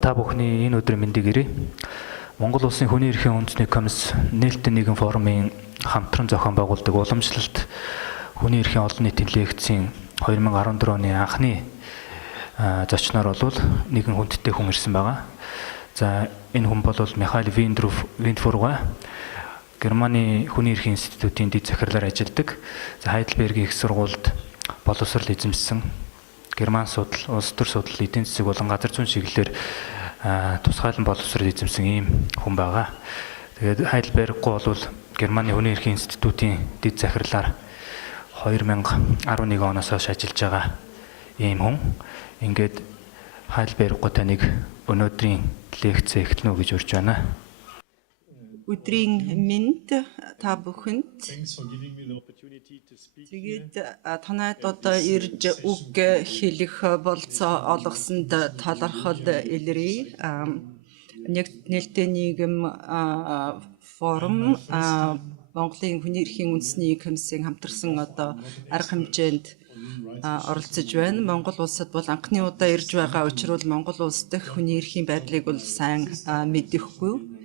Та бүхний энэ өдрийн мэндийг ирье. Монгол Улсын хүний эрхийн үндэсний комисс нээлттэй нийгэм форумын хамтран зохион байгуулдаг уламжлалт хүний эрхийн олон нийтийн лекцийн 2014 оны анхны зочноор бол нэгэн хүндтэй хүн ирсэн байгаа. За энэ хүн бол Михаил Виндфурга, Германы хүний эрхийн институтийн дэд захирлаар ажилладаг. За Хайдельбергийн их сургуульд боловсрол эзэмшсэн. Герман судал, улс төр судал, эдийн засаг болон газар зүйн чиглэлээр тусгайлан боловсрол эзэмсэн ийм хүн байгаа. Тэгээд Хайдельберггүй бол Германы хүний эрхийн институтийн дэд захирлаар 2011 оноос хойш ажиллаж байгаа ийм хүн. Ингээд Хайдельберггүй таныг өнөөдрийн лекц эхлэнэ гэж урьж байна. Өдрийн мэнд та бүхэнд. Тэгээд танайд одоо ирж үг хэлэх болцоо олгосонд талархал илэрье. Нээлттэй нийгэм форум Монголын хүний эрхийн үндэсний комиссийн хамтарсан одоо арга хэмжээнд оролцож байна. Монгол улсад бол анхны удаа ирж байгаа учраас Монгол улс дэх хүний эрхийн байдлыг бол сайн мэдэхгүй.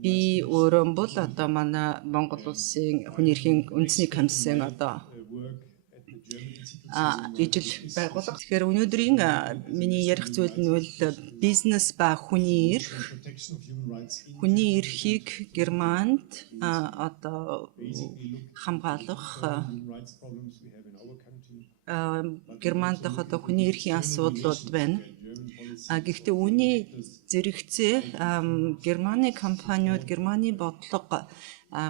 Би өөрөө бол одоо манай Монгол улсын хүний эрхийн үндэсний комиссийн одоо ижил байгууллага. Тэгэхээр өнөөдрийн миний ярих зүйл нь бол бизнес ба хүний эрхийг Германд одоо хамгаалах Германд дахь одоо хүний эрхийн асуудлууд байна. Гэхдээ үүний зэрэгцээ Германы компаниуд, Германы бодлого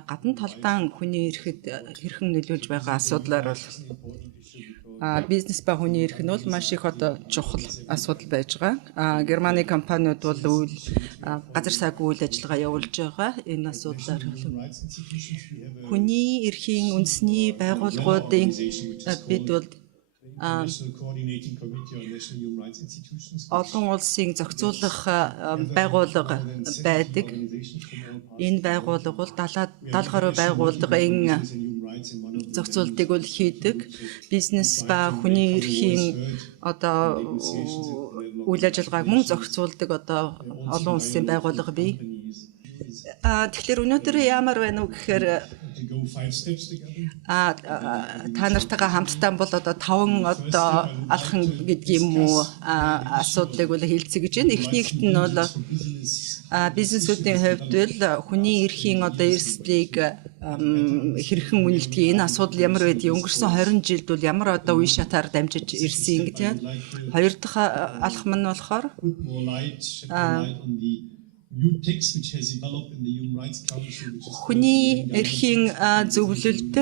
гадна талдаа хүний эрхэд хэрхэн нөлөөлж байгаа асуудлаар бол бизнес ба хүний эрх нь бол маш их одоо чухал асуудал байж байгаа. Германы компаниуд бол газар сайгүй үйл ажиллагаа явуулж байгаа. Энэ асуудлаар хүний эрхийн үндэсний байгууллагуудын бид бол олон улсын зохицуулах байгууллага байдаг. Энэ байгууллага бол 70 гаруй байгууллагын зохицуултыг бол хийдэг. Бизнес ба хүний эрхийн одоо үйл ажиллагааг мөн зохицуулдаг одоо олон улсын байгууллага бий. Тэгэхээр өнөөдөр ямар байна уу гэхээр та нартайгаа хамтдаа бол одоо 5 одоо алхам гэдэг юм уу асуудлыг бол хэлцэж байна. Эхнийхт нь бол бизнесүүдийн хувьд бол хүний эрхийн одоо эрсдлийг хэрхэн үнэлдэг энэ асуудал ямар байдгийг өнгөрсөн 20 жилд бол ямар одоо үе шатаар дамжиж ирсэн гэдэг. Хоёр дахь алхам нь болохоор хүний эрхийн зөвлөлд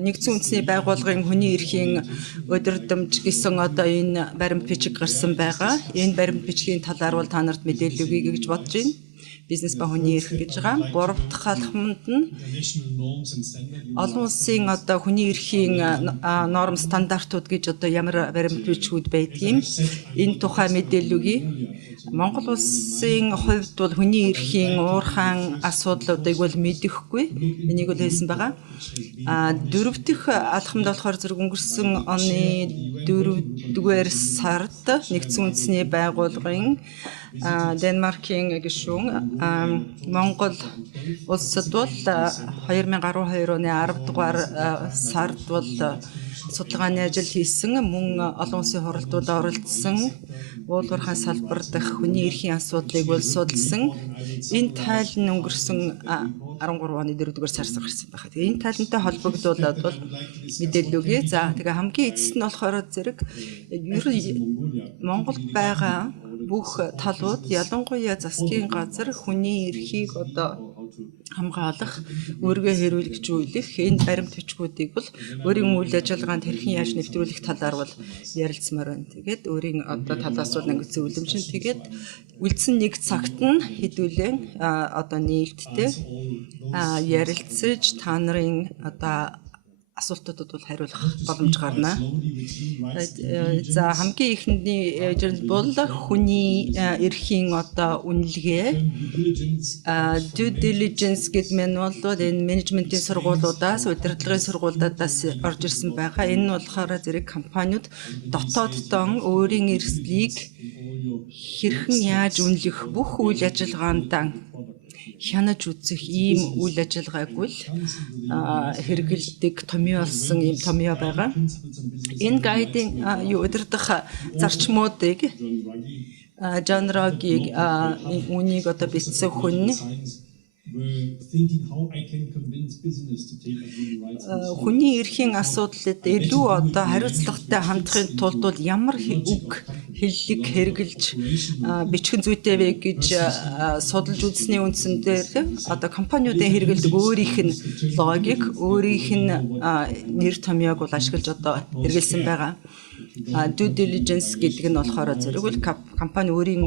нэгдсэн үндэсний байгууллагын хүний эрхийн өдөрдөмж гэсэн одоо энэ баримт бичиг гарсан байгаа. Энэ баримт бичгийн талаар бол та нарт мэдээлэл өгье гэж бодож байна. Бизнес ба хүний эрх гэж байгаа. Гурав дахь алхамд нь олон улсын одоо хүний эрхийн норм стандартууд гэж одоо ямар баримт бичгүүд байдгийг энэ тухай мэдээлэл өгье. Монгол улсын хувьд бол хүний эрхийн уурхайн асуудлуудыг бол мэдэхгүй. Энийг бол хэлсэн байгаа. Дөрөв дэх алхамд болохоор зэрэг өнгөрсөн оны 4-р сард нэгдсэн үндэсний байгууллагын Денмаркийн гишүүн Монгол улсад бол 2012 оны 10 дугаар сард бол судалгааны ажил хийсэн, мөн олон улсын хуралдууд оролцсон, уулуурхай салбар дах хүний эрхийн асуудлыг бол судалсан. Энэ тайл нь өнгөрсөн 13 оны 4-р сард гарсан байна. Тэгээ энэ тайлантай холбогдуулаад бол мэдээлэл өгье. За тэгээ хамгийн эцэст нь болохоор зэрэг Монголд байгаа бүх талууд ялангуяа засгийн газар хүний эрхийг одоо хамгаалах, өөргөө хэрүүлэгжүүлэх энэ баримт бичгүүдийг бол өөрийн үйл ажиллагаанд хэрхэн яаж нэвтрүүлэх талаар бол ярилцмаар байна. Тэгээд өөрийн одоо талаас бол нэг зөвлөмжн тэгээд үлдсэн нэг цагт нь хэдүүлэн одоо нээлттэй ярилцаж та нарын одоо асуултуудад бол хариулах боломж гарна. За хамгийн ихний жирэмс бол хүний эрхийн одоо үнэлгээ. Due diligence гэдэг нь бол энэ менежментийн сургуулиудаас, удирдлагын сургуулиудаас орж ирсэн байгаа. Энэ нь болохоор зэрэг компаниуд дотооддоо өөрийн эрсдлийг хэрхэн яаж үнэлэх бүх үйл ажиллагаандаа хянаж үзэх ийм үйл ажиллагааг л хэрэгэлдэг томьёо болсон ийм томьёо байгаа. Энэ гайдын удирдах зарчмуудыг John Ruggie үнийг одоо бичсэн хүн хүний эрхийн асуудлад илүү одоо хариуцлагатай хандахын тулд бол ямар үг хэллэг хэрэгжилж бичгэн зүйтэй вэ гэж судалж үзсний үндсэн дээр одоо компаниудын хэрэгэлдэг өөрийнх нь логик, өөрийнх нь нэр томьёог бол ашиглаж одоо хэрэгэлсэн байгаа. Due diligence гэдэг нь болохоор зэрэгэл компани өөрийн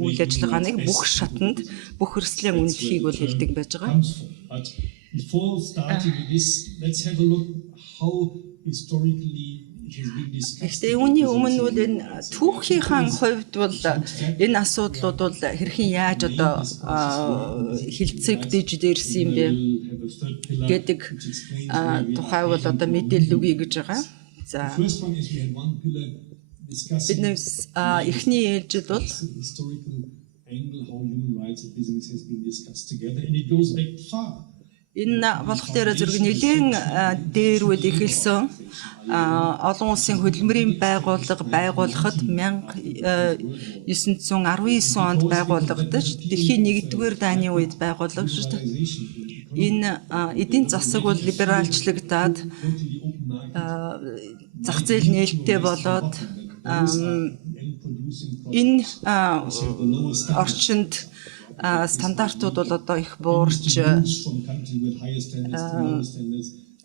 үйл ажиллагааныг бүх шатанд бүх хэрэгслийн үнэлэхийг бол хэлдэг байж байгаа. Before starting with this, let's have a look how historically it has been discussed. Гэхдээ үүний өмнө бол энэ түүхийн хувьд бол энэ асуудлууд бол хэрхэн яаж одоо хилцэгдэж дээрсэн юм бэ гэдэг тухай бол одоо мэдээлэл өгье гэж байгаа. За биднээс эхний ээлжид бол historical angle how human rights and business has been discussed together and it goes back far. Энэ болохоор зэрэг нэгэн дээр үед эхэлсэн олон улсын хөдөлмөрийн байгууллага байгуулахад 1919 онд байгуулагдаж дэлхийн 1-р дайны үед байгуулагдаж энэ эдийн засаг бол либералчлагдаад зах зээл нээлттэй болоод энэ орчинд стандартууд бол одоо их буурч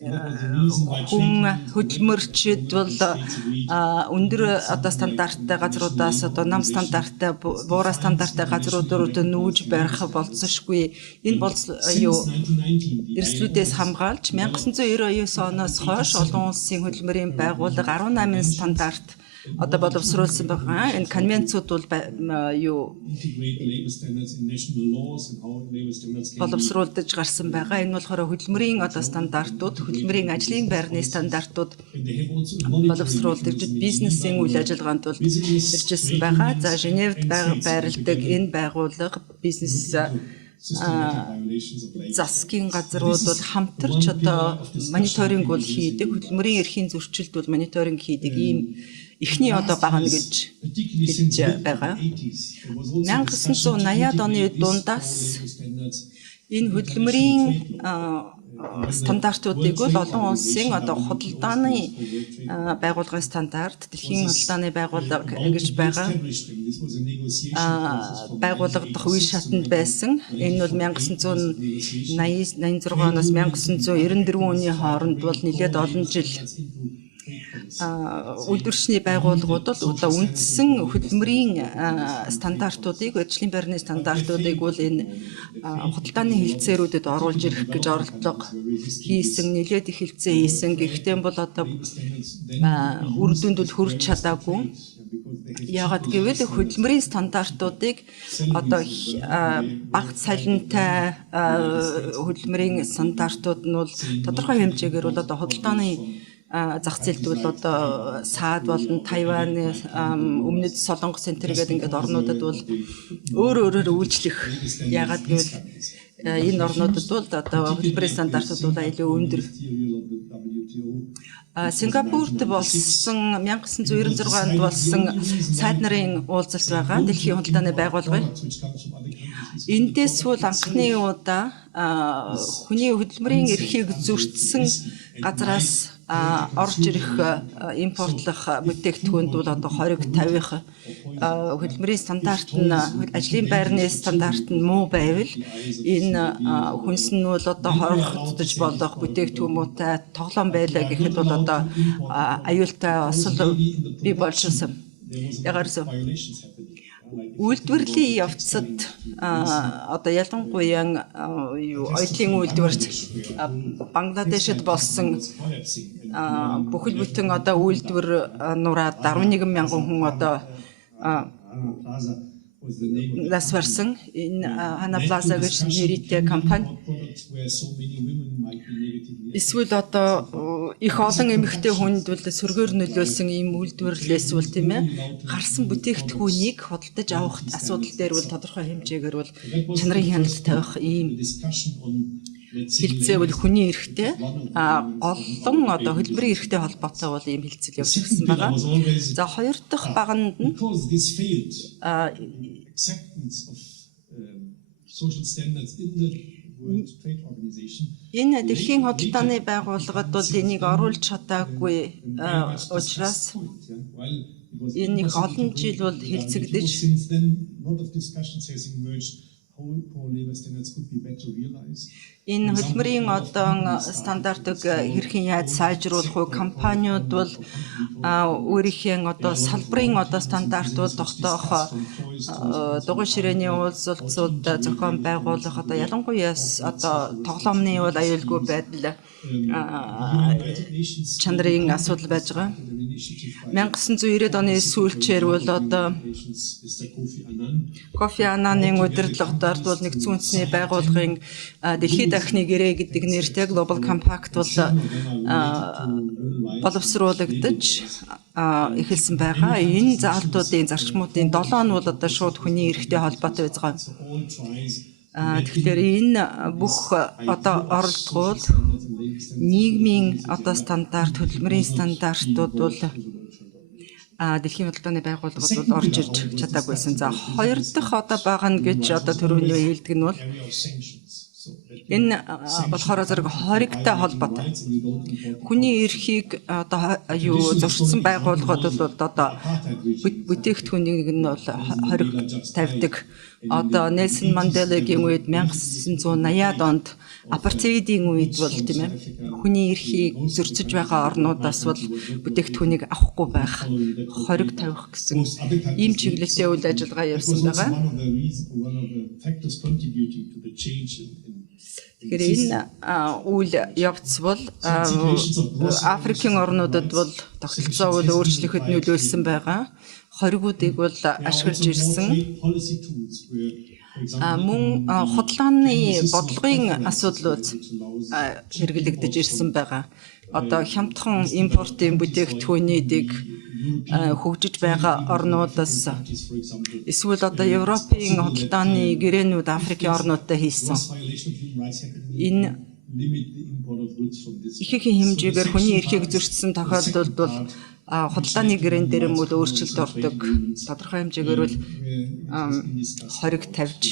хүн хөдөлмөрчид бол өндөр одоо стандарттай газруудаас одоо нам стандарттай буурай стандарттай газруудаар нүүж барих болцсошгүй энэ бол юу эрсдлүүдээс хамгаалж 1999 оноос хойш олон улсын хөдөлмөрийн байгууллага 18 стандарт одоо боловсруулсан байгаа. Энэ конвенцууд бол юу боловсруулж гарсан байгаа. Энэ болохоор хөдөлмөрийн одоо стандартууд, хөдөлмөрийн ажлын байрны стандартууд боловсруулж бизнесийн үйл ажиллагаанд бол иржсэн байгаа. За Женевд байрладаг энэ байгууллага бизнес засгийн газрууд бол хамтарч одоо мониторинг бол хийдэг. Хөдөлмөрийн эрхийн зөрчилд бол мониторинг хийдэг ийм эхний одоо багна гэж хэлж байгаа. 1980-ад оны дундаас энэ хөдөлмөрийн стандартуудыг бол олон улсын одоо худалдааны байгууллагын стандарт, дэлхийн худалдааны байгууллага гэж байгаа байгуулагдах үе шатанд байсан. Энэ бол 1986 оноос 1994 оны хооронд бол нэлээд олон жил үйлдвэрчний байгууллагууд бол одоо үндсэн хөдөлмөрийн стандартуудыг, ажлын байрны стандартуудыг бол энэ худалдааны хэлтсээрүүдэд оруулж ирэх гэж оролдлого хийсэн, нэлээд их хэлтсээ хийсэн. Гэхдээ бол одоо үр дүнд бол хүрч чадаагүй. Яагаад гэвэл хөдөлмөрийн стандартуудыг одоо багц салентай хөдөлмөрийн стандартууд нь бол тодорхой хэмжээгээр бол одоо худалдааны зах зээлд бол одоо Саад болон Тайван, Өмнөд Солонгос энэ гэдэг ингээд орнуудад бол өөрөөр үйлчлэх. Яагаад гэвэл энэ орнуудад бол одоо хөдөлмөрийн стандартууд бол аюулгүй өндөр. Сингапурт болсон 1996 онд болсон сайд нарын уулзалт байгаа. Дэлхийн худалдааны байгууллагын. Эндээс бол анхны удаа хүний хөдөлмөрийн эрхийг зөрчсөн газраас орж ирэх импортлох бүтээгдэхүүнд бол одоо 20-50 хөдөлмөрийн стандарт нь ажлын байрны стандарт нь муу байвал энэ хүнс нь бол одоо хорогдож болох бүтээгдэхүүнүүтэй тоглоом байлаа гэхэд бол одоо аюултай осол бий болчихсон. Ягарсан. Үйлдвэрлэлийн явцад одоо ялангуяа оюутны үйлдвэрт Бангладешид болсон бүхэл бүтэн одоо үйлдвэр нураад 11 мянган хүн одоо was the name of нас барсан энэ Hana Plaza гэж нэрийтэй компани products where so many women might be negatively эсвэл одоо их олон эмэгтэй хүнд бол сөргөөр нөлөөлсөн ийм үйлдвэрлэлээс бол тийм ээ гарсан бүтээгдэхүүнийг худалдаж авах асуудал дээр бол тодорхой хэмжээгээр бол чанарын хяналт тавих ийм discussion on let's say хилцээ бол хүний эрхтэй олон одоо хөдөлмөрийн эрхтэй холбоотой бол ийм хилцэл явуулсан байгаа. За хоёр дахь баганд нь because this failed acceptance of social standards in the World Trade Organization. энэ дэлхийн худалдааны байгууллагад бол энийг оруулж чадаагүй учраас энийг олон жил бол хилцэгдэж Since then, a lot of discussions has emerged how poor labor standards could be better realized. энэ хөдөлмөрийн одоо стандартыг хэрхэн яаж сайжруулах вэ? Компаниуд бол өөрийнхөө одоо салбарын одоо стандартууд тогтоох дугуй ширээний уулзалтууд зохион байгуулах одоо ялангуяа одоо тоглоомны бол аюулгүй байдал чанарын асуудал байж байгаа. 1990-ад оны сүүлчээр бол одоо Кофи Аннаны удирдлагаар бол нэгдсэн үндэсний байгууллагын дэлхийд дахны гэрээ гэдэг нэртэй Global Compact бол боловсруулагдаж эхэлсэн байгаа. Энэ заалтуудын зарчмуудын 7 нь бол одоо шууд хүний эрхтэй холбоотой байж байгаа. Тэгэхээр энэ бүх одоо оролдгууд нийгмийн одоо стандарт, хөдөлмөрийн стандартууд бол дэлхийн худалдааны байгууллагууд бол орж ирж чадаагүйсэн. За хоёр дахь одоо байгаа нь гэж одоо түрүүний хэлдэг нь бол энэ болохоор зэрэг хоригтой холбоотой. Хүний эрхийг одоо юу зөрчсөн байгууллагууд бол одоо бүтээгдэхүүнийг нь бол хориг тавьдаг. Одоо Нельсон Манделагийн үед 1980-ад онд апартеидийн үед бол тийм ээ хүний эрхийг зөрчиж байгаа орнуудаас бол бүтээгдэхүүнийг авахгүй байх, хориг тавих гэсэн ийм чиглэлтэй үйл ажиллагаа явсан байгаа. Тэгэхээр энэ үйл явц бол Африкийн орнуудад бол тогтолцоо бол өөрчлөхөд нөлөөлсөн байгаа. Хоригуудыг бол ашиглаж ирсэн. Мөн худалдааны бодлогын асуудлууд хэрэглэгдэж ирсэн байгаа. Одоо хямдхан импортын бүтээгдэхүүнийг хөгжиж байгаа орнуудаас эсвэл одоо Европын худалдааны гэрээнүүд Африкийн орнуудад хийсэн. Энэ ихэнх хэмжээгээр хүний эрхийг зөрчсөн тохиолдолд бол худалдааны гэрээн дээр мөн өөрчлөлт ордог. Тодорхой хэмжээгээр бол хориг тавьж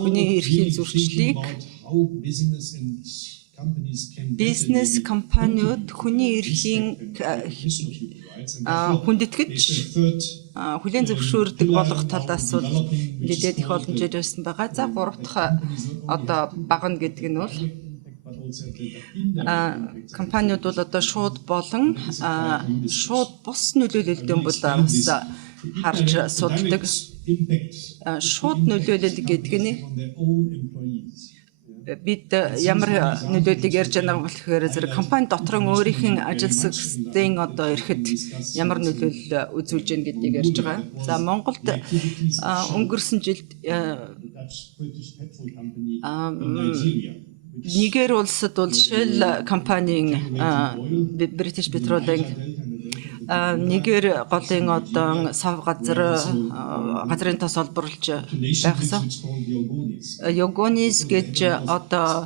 хүний эрхийн зөрчлийг бизнес компаниуд хүний эрхийн хүндэтгэж хүлээн зөвшөөрдөг болох талаас бол мэдээд их олон жил байсан байгаа. За гурав дахь одоо багна гэдэг нь бол компаниуд бол одоо шууд болон шууд бус нөлөөлөлтөнд бол бас харж судалдаг. Шууд нөлөөлөл гэдэг нь бид ямар нөлөөллийг ярьж байгаа вэ гэхээр зэрэг компани дотор өөрийнх нь ажилсагчдын одоо эрэхэд ямар нөлөөлөл үзүүлж гэнэ гэдгийг ярьж байгаа. За Монголд өнгөрсөн жилд Нигер улсад бол Shell компанийн British Petroleum Нигер голын одоо сав газрын тос олборлж байгсан. Йогонис гэж одоо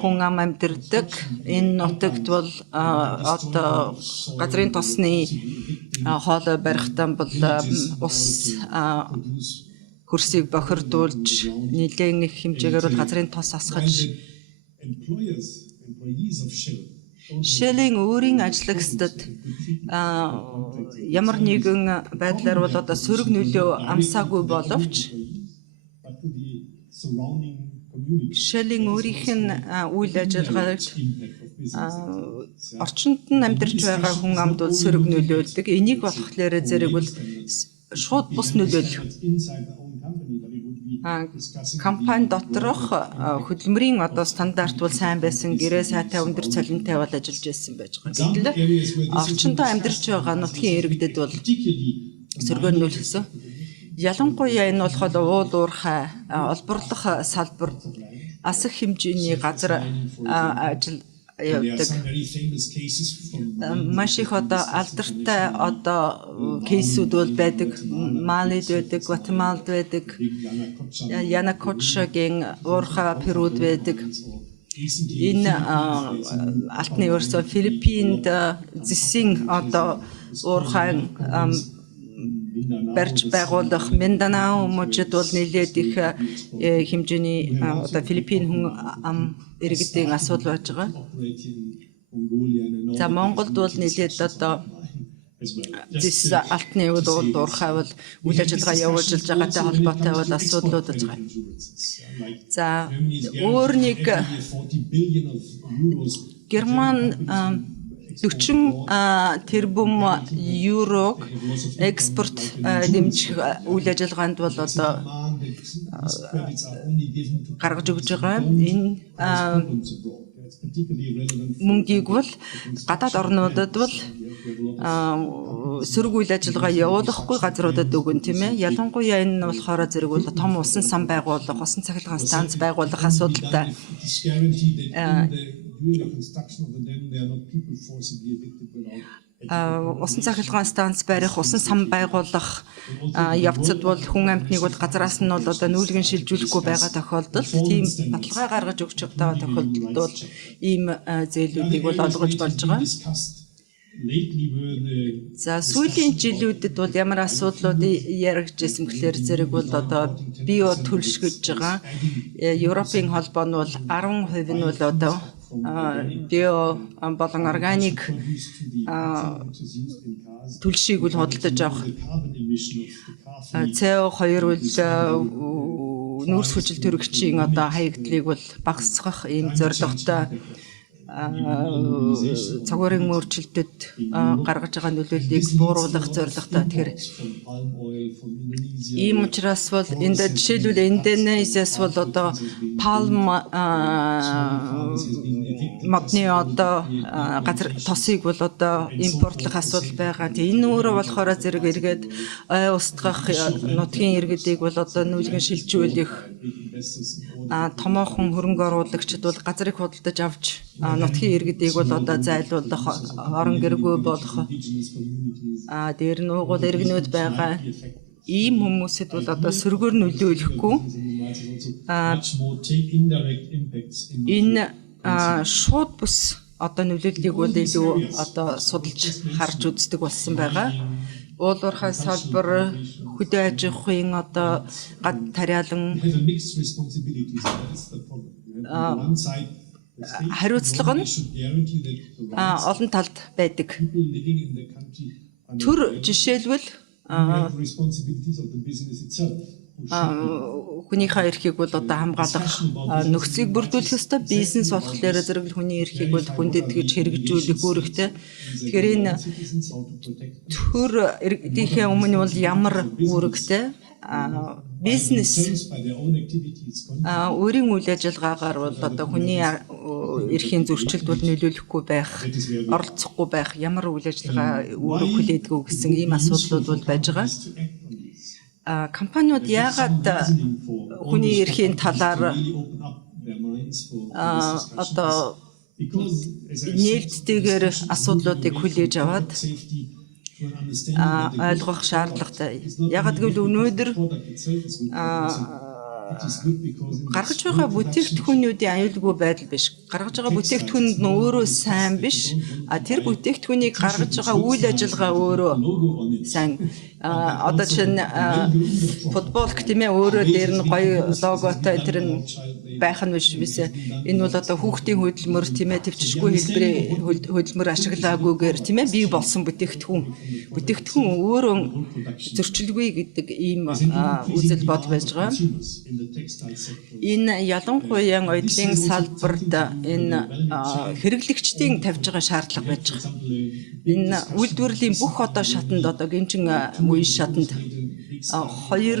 хүн ам амьдардаг энэ нутагт бол одоо газрын тосны хоолой барихтан бол ус хөрсийг бохирдуулж нэлээд их хэмжээгээр бол газрын тос асгаж Shell-ийн өөрийн ажиллагчдад ямар нэгэн байдлаар бол одоо сөрөг нөлөө амсаагүй боловч Shell-ийн өөрийнх нь үйл ажиллагааг орчинд нь амьдарч байгаа хүн амд бол сөрөг нөлөөлдөг. Энийг болохоор зэрэг бол шууд бус нөлөөлөх. Компани доторх хөдөлмөрийн одоо стандарт бол сайн байсан, гэрээ сайтай өндөр цалинтай бол ажиллаж байсан байж байгаа. Гэтэл орчиндөө амьдарч байгаа нутгийн иргэдэд бол сөргөөнүүлсэн. Ялангуяа энэ болохоор уул уурхай олборлох салбар асах хэмжээний газар ажил явдаг. Маш их одоо алдартай одоо кейсүүд бол байдаг. Малид байдаг, Гватемалд байдаг, Янакотшагийн уурхай Перуд байдаг. Энэ алтны өрсө Филиппинд зэсийн одоо уурхай барьж байгуулах Минданао мужид бол нэлээд их хэмжээний одоо Филиппин хүн ам иргэдийн асуудал байж байгаа. За Монголд бол нэлээд одоо зэс алтны уурхай бол үйл ажиллагаа явуулж байгаатай холбоотой бол асуудлууд байж байгаа. За өөр нэг Герман 40 тэрбум еврог экспорт дэмжих үйл ажиллагаанд бол одоо гаргаж өгж байгаа. Энэ мөнгийг бол гадаад орнуудад бол сөрөг үйл ажиллагаа явуулахгүй газруудад өгөн тийм ээ. Ялангуяа энэ нь болохоор зэрэг бол том усан сан байгуулах, усан цахилгаан станц байгуулах асуудалтай. Усан цахилгаан станц барих, усан сан байгуулах явцад бол хүн амьтныг бол газраас нь бол одоо нүүлгэн шилжүүлэхгүй байгаа тохиолдолд тийм баталгаа гаргаж өгч байгаа тохиолдолд бол ийм зээлүүдийг бол олгож болж байгаа. За сүүлийн жилүүдэд бол ямар асуудлууд яригджсэн гэхээр зэрэг бол одоо био төлшгөж байгаа. Европын холбоо нь бол 10% нь бол одоо био болон органик төлшийг бол худалдаж авах. CO2 бол нүүрс хүчил төрөгчийн одоо хаягдлыг бол багасгах ийм зорилготой цагуурын өөрчлөлтөд гаргаж байгаа нөлөөллийг бууруулах зорилготой. Тэгэхээр ийм учраас бол энд жишээлбэл Индонезиас бол одоо палм модны одоо газар тосыг бол одоо импортлох асуудал байгаа. Тэгээ энэ өөрөө болохоор зэрэг эргээд ой устгах нутгийн иргэдийг бол одоо нүүлгэн шилжүүлэх томоохон хөрөнгө оруулагчид бол газрыг худалдаж авч нутгийн иргэдийг бол одоо зайлуулах, орон гэргүй болох дээр нь уугуул иргэнүүд байгаа. Ийм хүмүүсэд бол одоо сөргөөр нөлөөлөхгүй энэ шууд бүс одоо нөлөөллийг бол илүү одоо судалж харж үздэг болсон байгаа. Уул уурхай салбар, хөдөө аж ахуйн одоо гад тариалан хариуцлага нь олон талд байдаг. Төр жишээлбэл хүнийхээ эрхийг бол одоо хамгаалах нөхцөлийг бүрдүүлэх ёстой. Бизнес болохоор зэрэг хүний эрхийг бол хүндэд гэж хэрэгжүүлэх үүрэгтэй. Тэгэхээр энэ төр иргэдийнхээ өмнө бол ямар үүрэгтэй бизнес өөрийн үйл ажиллагаагаар бол одоо хүний эрхийн зөрчилд бол нөлөөлөхгүй байх, оролцохгүй байх, ямар үйл ажиллагаа өөрөө хүлээдгүү гэсэн ийм асуудлууд бол байж байгаа. Компаниуд яагаад хүний эрхийн талаар одоо нээлттэйгээр асуудлуудыг хүлээж аваад ойлгох шаардлагатай. Яагаад гэвэл өнөөдөр гаргаж байгаа бүтээгдэхүүнүүдийн аюулгүй байдал биш. Гаргаж байгаа бүтээгдэхүүнд нь өөрөө сайн биш. Тэр бүтээгдэхүүнийг гаргаж байгаа үйл ажиллагаа өөрөө сайн. Одоо чинь футболк тийм ээ өөрөө дээр нь гоё логотой тэр нь байх нь биш бисээ. Энэ бол одоо хүүхдийн хөдөлмөр тийм ээ төвчшгүй хэлбэрийн хөдөлмөр ашиглаагүйгээр тийм ээ бий болсон бүтээгдэхүүн өөрөө зөрчилгүй гэдэг ийм үзэл бодол байж байгаа. Энэ ялангуяа оюутлын салбарт энэ хэрэглэгчдийн тавьж байгаа шаардлага байж байгаа. Энэ үйлдвэрлэлийн бүх одоо шатанд одоо гинжин үе шатанд хоёр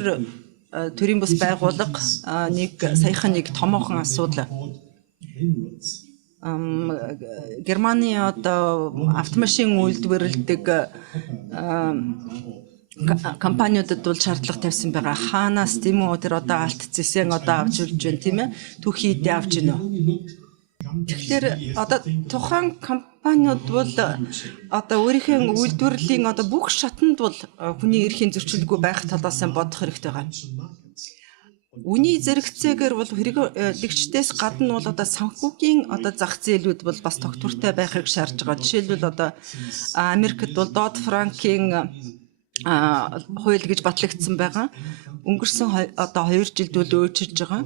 төрийн бус байгууллага нэг саяхан нэг томоохон асуудал. Германы одоо автомашин үйлдвэрлэдэг компаниудад бол шаардлага тавьсан байгаа. Хаанаас тийм үү тэр одоо алт зэсэн одоо авч үлж байна тийм ээ. Түүхий эдээ авч гинөө. Тэгэхээр одоо тухайн компаниуд бол одоо өөрийнхөө үйлдвэрлэлийн одоо бүх шатанд бол хүний эрхийн зөрчилгүй байх талаас нь бодох хэрэгтэй байгаа. Үний зэрэгцээгээр бол хэрэглэгчдээс гадна бол одоо санхүүгийн одоо зах зээлүүд бол бас тогтвортой байхыг шаардж байгаа. Жишээлбэл одоо Америкт бол Dodd-Frank-ийн хууль гэж батлагдсан байгаа. Өнгөрсөн одоо 2 жилд бол өөрчилж байгаа.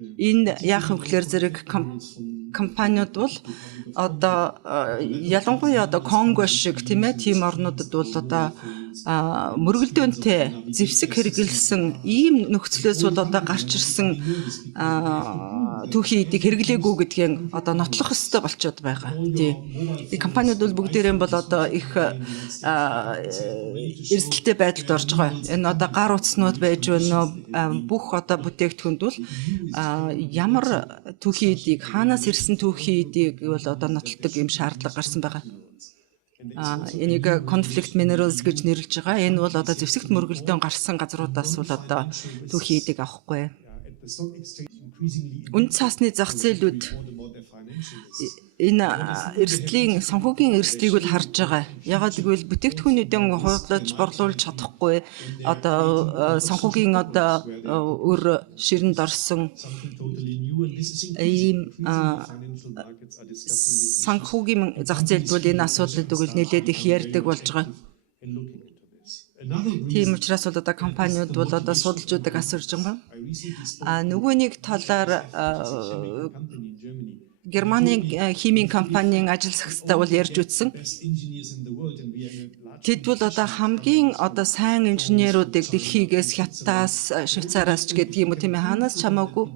Энэ яах вэ гэхээр зэрэг компаниуд бол одоо ялангуяа одоо Конго шиг тийм ээ тийм орнуудад бол одоо мөргөлдөөнтэй зэвсэг хэрэгэлсэн ийм нөхцлөөс бол одоо гарч ирсэн түүхий эдийг хэрэглээгүй гэдгийг одоо нотлох ёстой болчиход байгаа. Тийм. Компаниуд бол бүгдээрээ бол одоо их эрсдэлтэй байдалд орж байгаа. Энэ одоо гар утаснууд байж байна. Бүх одоо бүтээгдэхүүнд бол ямар түүхий эдийг хаанаас ирсэн түүхий эдийг бол одоо нотолдог юм шаардлага гарсан байгаа. Энийг conflict minerals гэж нэрлэж байгаа. Энэ бол одоо зэвсэгт мөргөлдөөн гарсан газруудаас бол одоо түүхий эдийг авахгүй. Үнд цаасны зах зээлүүд энэ эрсдлийн санхүүгийн эрсдлийг бол харж байгаа. Ягаад гэвэл бүтээгдэхүүнүүдийн худалдаж борлуулж чадахгүй одоо санхүүгийн одоо өр ширэнд орсон ийм санхүүгийн зах зээлд бол энэ асуудлыг бол нэлээд их ярьдаг болж байгаа. Тийм учраас бол одоо компаниуд бол одоо судалжуудаг асуурж байгаа. Нөгөө нэг талаар Германы химийн компанийн ажил сахстай бол ярьж үтсэн. Тэд бол одоо хамгийн одоо сайн инженеруудыг дэлхийгээс Хятадаас, Швейцараас ч гэдэг юм уу тийм ээ хаанаас ч хамаагүй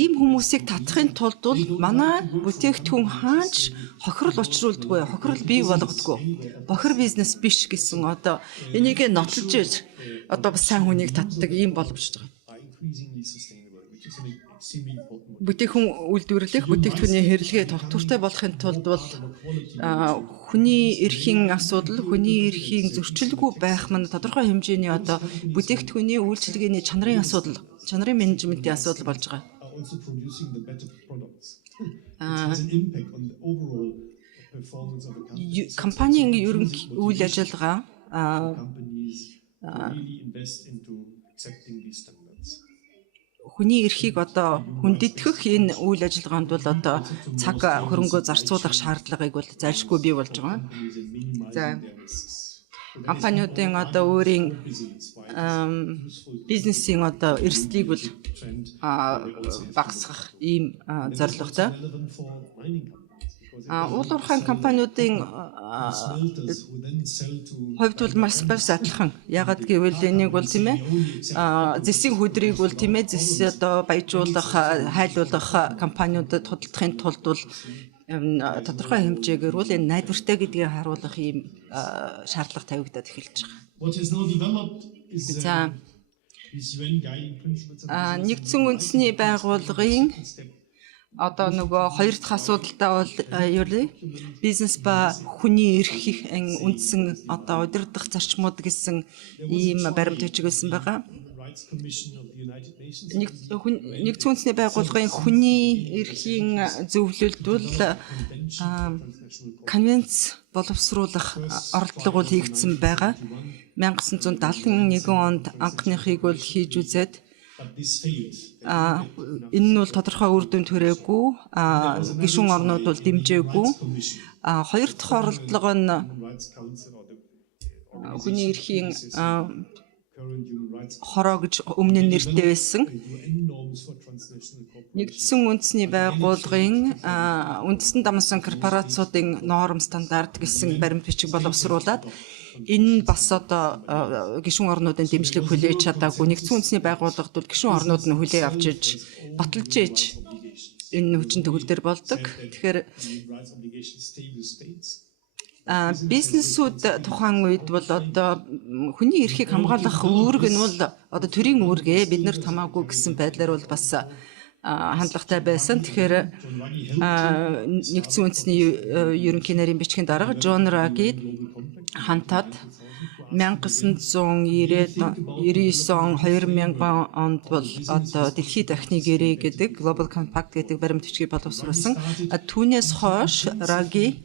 ийм хүмүүсийг татахын тулд бол манай бүтээгдэхүүн хаач хохирол учруулдаггүй, хохирол бий болгодоггүй. Бохир бизнес биш гэсэн одоо энийг нотолж иж одоо бас сайн хүнийг татдаг ийм боломжтой байгаа. Бүтээгдэхүүн үйлдвэрлэх, бүтээгдэхүүний хэрэглээ тогтвортой болохын тулд бол хүний эрхийн асуудал, хүний эрхийн зөрчилгүй байх мань тодорхой хэмжээний одоо бүтээгдэхүүний үйлчилгээний чанарын асуудал, чанарын менежментийн асуудал болж байгаа. Компанийн ерөнхий үйл ажиллагаа хүний эрхийг одоо хүндэтгэх энэ үйл ажиллагаанд бол одоо цаг хөрөнгөө зарцуулах шаардлагыг бол зайлшгүй бий болж байгаа. За компаниудын одоо өөрийн бизнесийн одоо эрсдлийг бол багасгах ийм зорилготой. Уул уурхай компаниудын хувьд бол маш адилхан. Ягаад гэвэл энийг бол тийм ээ зэсийн хөдрийг бол тийм ээ зэс одоо баяжуулах, хайлуулах компаниудад худалдахын тулд бол тодорхой хэмжээгээр бол энэ найдвартай гэдгийг харуулах ийм шаардлага тавигдаад эхэлж байгаа. За нэгдсэн үндэсний байгууллагын одоо нөгөө хоёр дахь асуудалтай бол бизнес ба хүний эрхийн үндсэн одоо удирдах зарчмууд гэсэн ийм баримт бичигдсэн байгаа. Нэгдсэн үндэсний байгууллагын хүний эрхийн зөвлөлд бол конвенц боловсруулах оролдлого бол хийгдсэн байгаа. 1971 онд анхныхыг бол хийж үзээд энэ нь бол тодорхой үр дүн төрөөгүй, гишүүн орнууд бол дэмжээгүй. Хоёр дахь оролдлого нь хүний эрхийн хороо гэж өмнө нь нэртэй байсан. Нэгдсэн үндэсний байгууллагын үндэстэн дамсан корпорациудын норм стандарт гэсэн баримт бичиг боловсруулад энэ бас одоо гишүүн орнуудын дэмжлэг хүлээж чадаагүй. Нэгдсэн үндэсний байгууллагад бол гишүүн орнууд нь хүлээн авч иж баталж иж энэ хүчин төгөлдөр болдог. Тэгэхээр бизнесүүд тухайн үед бол одоо хүний эрхийг хамгаалах үүрэг нь бол одоо төрийн үүргээ бид нарт хамаагүй гэсэн байдлаар бол бас хандлагатай байсан. Тэгэхээр нэгдсэн үндэсний ерөнхий нарийн бичгийн дарга Джон Раги хантаад 1999 он 2000 онд бол одоо дэлхийн дахны гэрээ гэдэг Global Compact гэдэг баримт бичгийг боловсруулсан. Түүнээс хойш Раги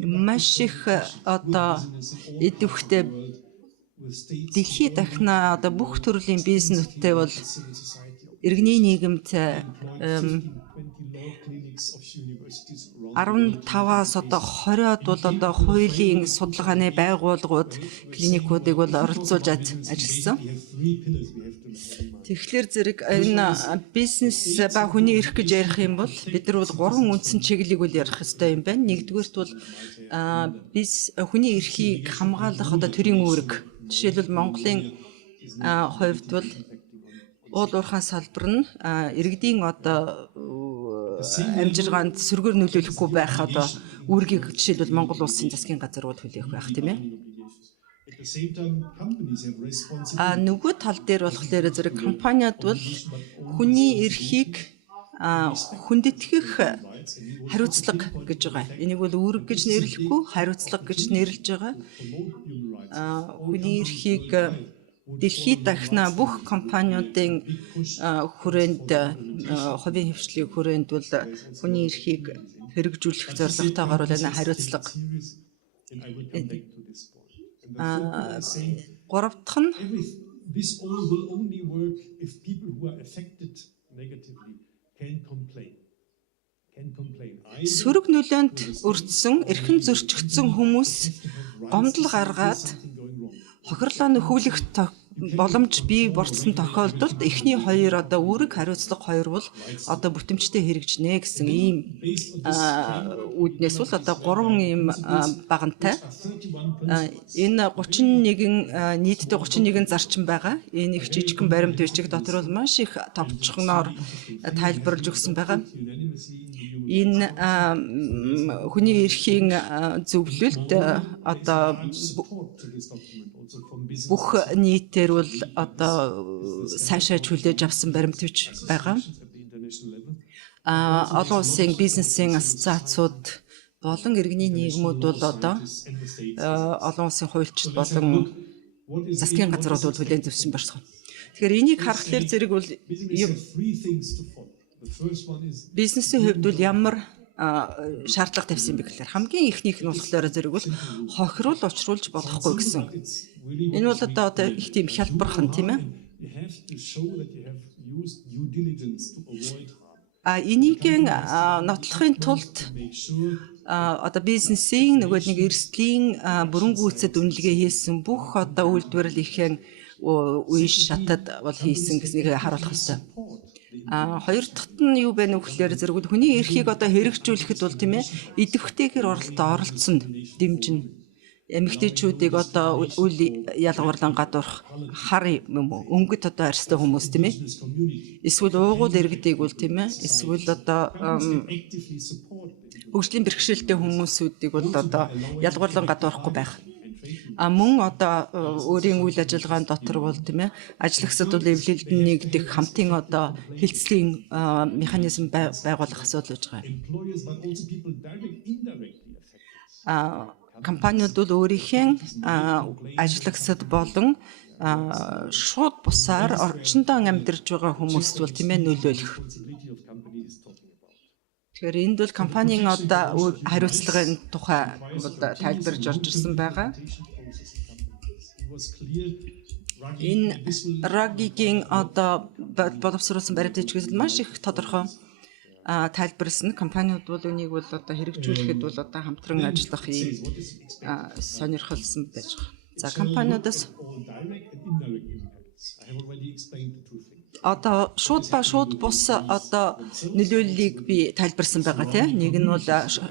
маш их одоо идэвхтэй дэлхийн дахна одоо бүх төрлийн бизнестэй бол иргэний нийгэмд 15-аас одоо 20-од бол одоо хуулийн судалгааны байгууллагууд клиникуудыг бол оролцуулж ажилласан. Тэгэхээр зэрэг энэ бизнес ба хүний эрх гэж ярих юм бол бид нар бол 3 үндсэн чиглэлийг үл ярих хэрэгтэй юм байна. Нэгдүгээрт бол хүний эрхийг хамгаалах одоо төрийн үүрэг. Жишээлбэл Монголын хувьд бол уул уурхайн салбар нь иргэдийн одоо амжиргаанд сөргөөр нөлөөлөхгүй байх одоо үүргийг жишээлбэл Монгол улсын засгийн газар бол хүлээх байх тийм ээ. Нөгөө тал дээр болохоор зэрэг компаниуд бол хүний эрхийг хүндэтгэх хариуцлага гэж байгаа. Энийг бол үүрэг гэж нэрлэхгүй, хариуцлага гэж нэрлэж байгаа. Хүний эрхийг дэлхийд дахна бүх компаниудын хүрээнд хувийн хвшлийн хүрээнд бол хүний эрхийг хэрэгжүүлэх зорилготойгоор бол энэ хариуцлага. Гурав дахь нь this all will only work if people who are affected negatively can complain. Сөрөг нөлөөнд өртсөн, эрхэн зөрчигдсөн хүмүүс гомдол гаргаад хохирлоо нөхүүлэх боломж бий болцсон тохиолдолд эхний хоёр одоо үүрэг хариуцлага хоёр бол одоо бүтэмжтэй хэрэгжнэ гэсэн ийм үүднээс бол одоо 3 ийм багантай энэ 31 нийтдээ 31 зарчим байгаа. Энэ их жижигхэн баримт бичиг дотор бол маш их товчхоноор тайлбарлаж өгсөн байгаа. Энэ хүний эрхийн зөвлөлд одоо бүх нийтээр бол одоо сайшааж хүлээж авсан баримт бич байгаа. Олон улсын бизнесийн асоциацууд болон иргэний нийгмүүд бол одоо олон улсын хуульчид болон засгийн газрууд бол хүлээн зөвшөөрсөн байна. Тэгэхээр энийг харахаар зэрэг бол бизнесийн хувьд бол ямар шаардлага тавьсан бэ гэхээр хамгийн ихнийх нь болохоор зэрэг бол хохирол учруулж болохгүй гэсэн. Энэ бол одоо их тийм хялбархан тийм ээ. Энийг нотлохын тулд одоо бизнесийн нэг эрсдлийн бүрэн гүйцэд үнэлгээ хийсэн бүх одоо үйлдвэрлэлийн үе шатад бол хийсэн гэснийг харуулах хэрэгтэй. Хоёр дахьт нь юу бэ нөхлөөр зэрэг хүний эрхийг одоо хэрэгжүүлэхэд бол тийм ээ идэвхтэйгээр оролцсон дэмжин эмэгтэйчүүдийг одоо үл ялгуурлан гадуурх хар юм уу өнгөт одоо арьстай хүмүүс тийм ээ эсвэл уугуул иргэдийг бол тийм ээ эсвэл одоо хөгжлийн бэрхшээлтэй хүмүүсүүдийг бол одоо ялгуурлан гадуурхгүй байх. Мөн одоо өөрийн үйл ажиллагааны дотор бол тийм ээ ажлагчид бол эвлэлд нэгдэх хамтын одоо хилцлийн механизм байгуулах асуудал үүж байгаа. Компаниуд бол өөрийнхөө ажлагчид болон шууд бусаар орчиндөө амьдарч байгаа хүмүүст бол тийм ээ нөлөөлөх. Тэгэхээр энд бол компанийн одоо хариуцлагын тухай тайлбарж орж ирсэн байгаа. Энэ Рагигийн одоо боловсруулсан баримт бичгээс маш их тодорхой тайлбарлсан. Компаниуд бол үнийг бол одоо хэрэгжүүлэхэд бол одоо хамтран ажиллах ийм сонирхолсон байж байгаа. За компаниудаас одоо шууд ба шууд бус одоо нөлөөллийг би тайлбарсан байгаа тийм. Нэг нь бол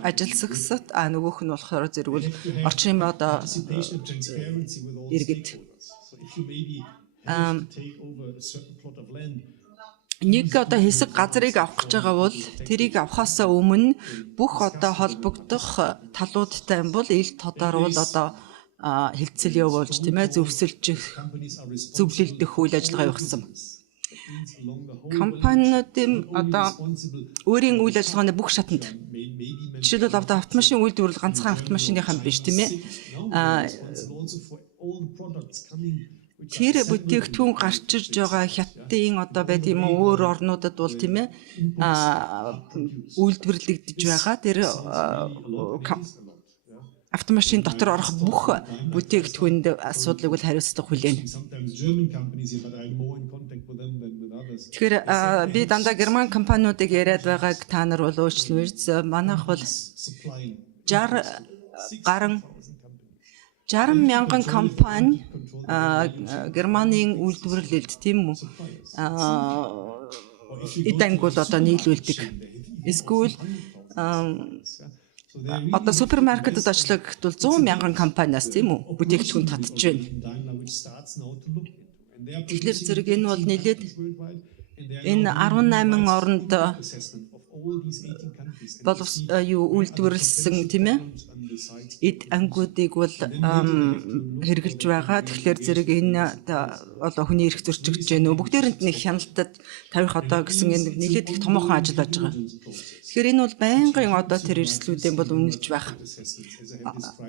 ажилсагсад нөгөөх нь болохоор зэрэг орчин одоо иргэд нэг одоо хэсэг газрыг авах гэж байгаа бол тэрийг авахаасаа өмнө бүх одоо холбогдох талуудтай юм бол ил тодор бол одоо хилцэл явуулж тийм ээ зөвлөлдөх үйл ажиллагаа явуулсан. means along the whole компаниудын одоо өөрийн үйл ажиллагааны бүх шатанд жишээлбэл одоо автомашин үйлдвэрлэл ганцхан автомашиныхан биш тийм ээ. also for all the products coming Тэр бүтээгдэхүүн гарч ирж байгаа хятадын одоо байд юм уу өөр орнуудад бол тийм ээ үйлдвэрлэгдэж байгаа тэр автомашин дотор орох бүх бүтээгдэхүүнд асуудлыг бол хариуцлага хүлээнэ. Тэгэхээр би дандаа герман компаниудыг яриад байгааг та нар бол уучлаарай үз. Манайх бол 60 мянган компани Германийн үйлдвэрлэлд тийм үү эдангууд одоо нийлүүлдэг. Эсвэл одоо супермаркетд ажиллагдвал 100 мянган компаниас тийм үү бүтээгдэхүүн татж байна. Тэгэхээр зэрэг энэ бол нийлээд энэ 18 оронд үйлдвэрлэсэн тийм ээ эд ангуудыг бол хэрэгжилж байгаа. Тэгэхээр зэрэг энэ одоо хүний эрх зөрчигдөж байна. Бүгдээрэнд нэг хяналтад тавих одоо гэсэн энэ нэлээд их томоохон ажил болж байгаа. Тэгэхээр энэ бол байнгын одоо тэр эрсдлүүдийн бол үнэлж байх.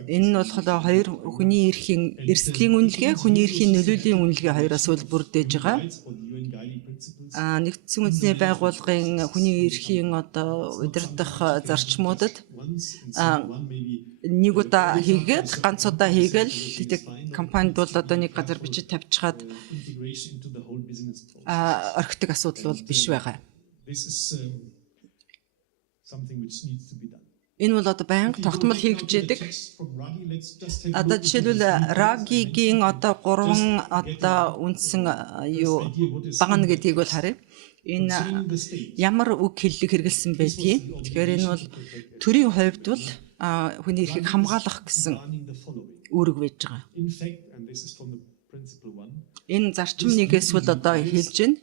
Энэ нь болохоор хоёр хүний эрхийн эрсдлийн үнэлгээ, хүний эрхийн нөлөөлийн үнэлгээ хоёроос үл бүрдээж байгаа. Нэгдсэн үндэсний байгууллагын хүний эрхийн одоо удирдах зарчмуудад нэг удаа хийгээд ганц удаа хийгээл компанид бол одоо нэг газар бичиж тавьчихад орхидог асуудал бол биш байгаа. Энэ бол одоо байнга тогтмол хийгдэж байдаг. Одоо жишээлбэл Рагигийн одоо 3 одоо үндсэн юу багна гэдгийг бол харъя. Энэ ямар үг хэллэг хэрэгэлсэн байдгийг. Тэгэхээр энэ бол төрийн хувьд бол хүний эрхийг хамгаалах гэсэн үүрэг байж байгаа. Энэ зарчим нэгээс бол одоо хэлж байна.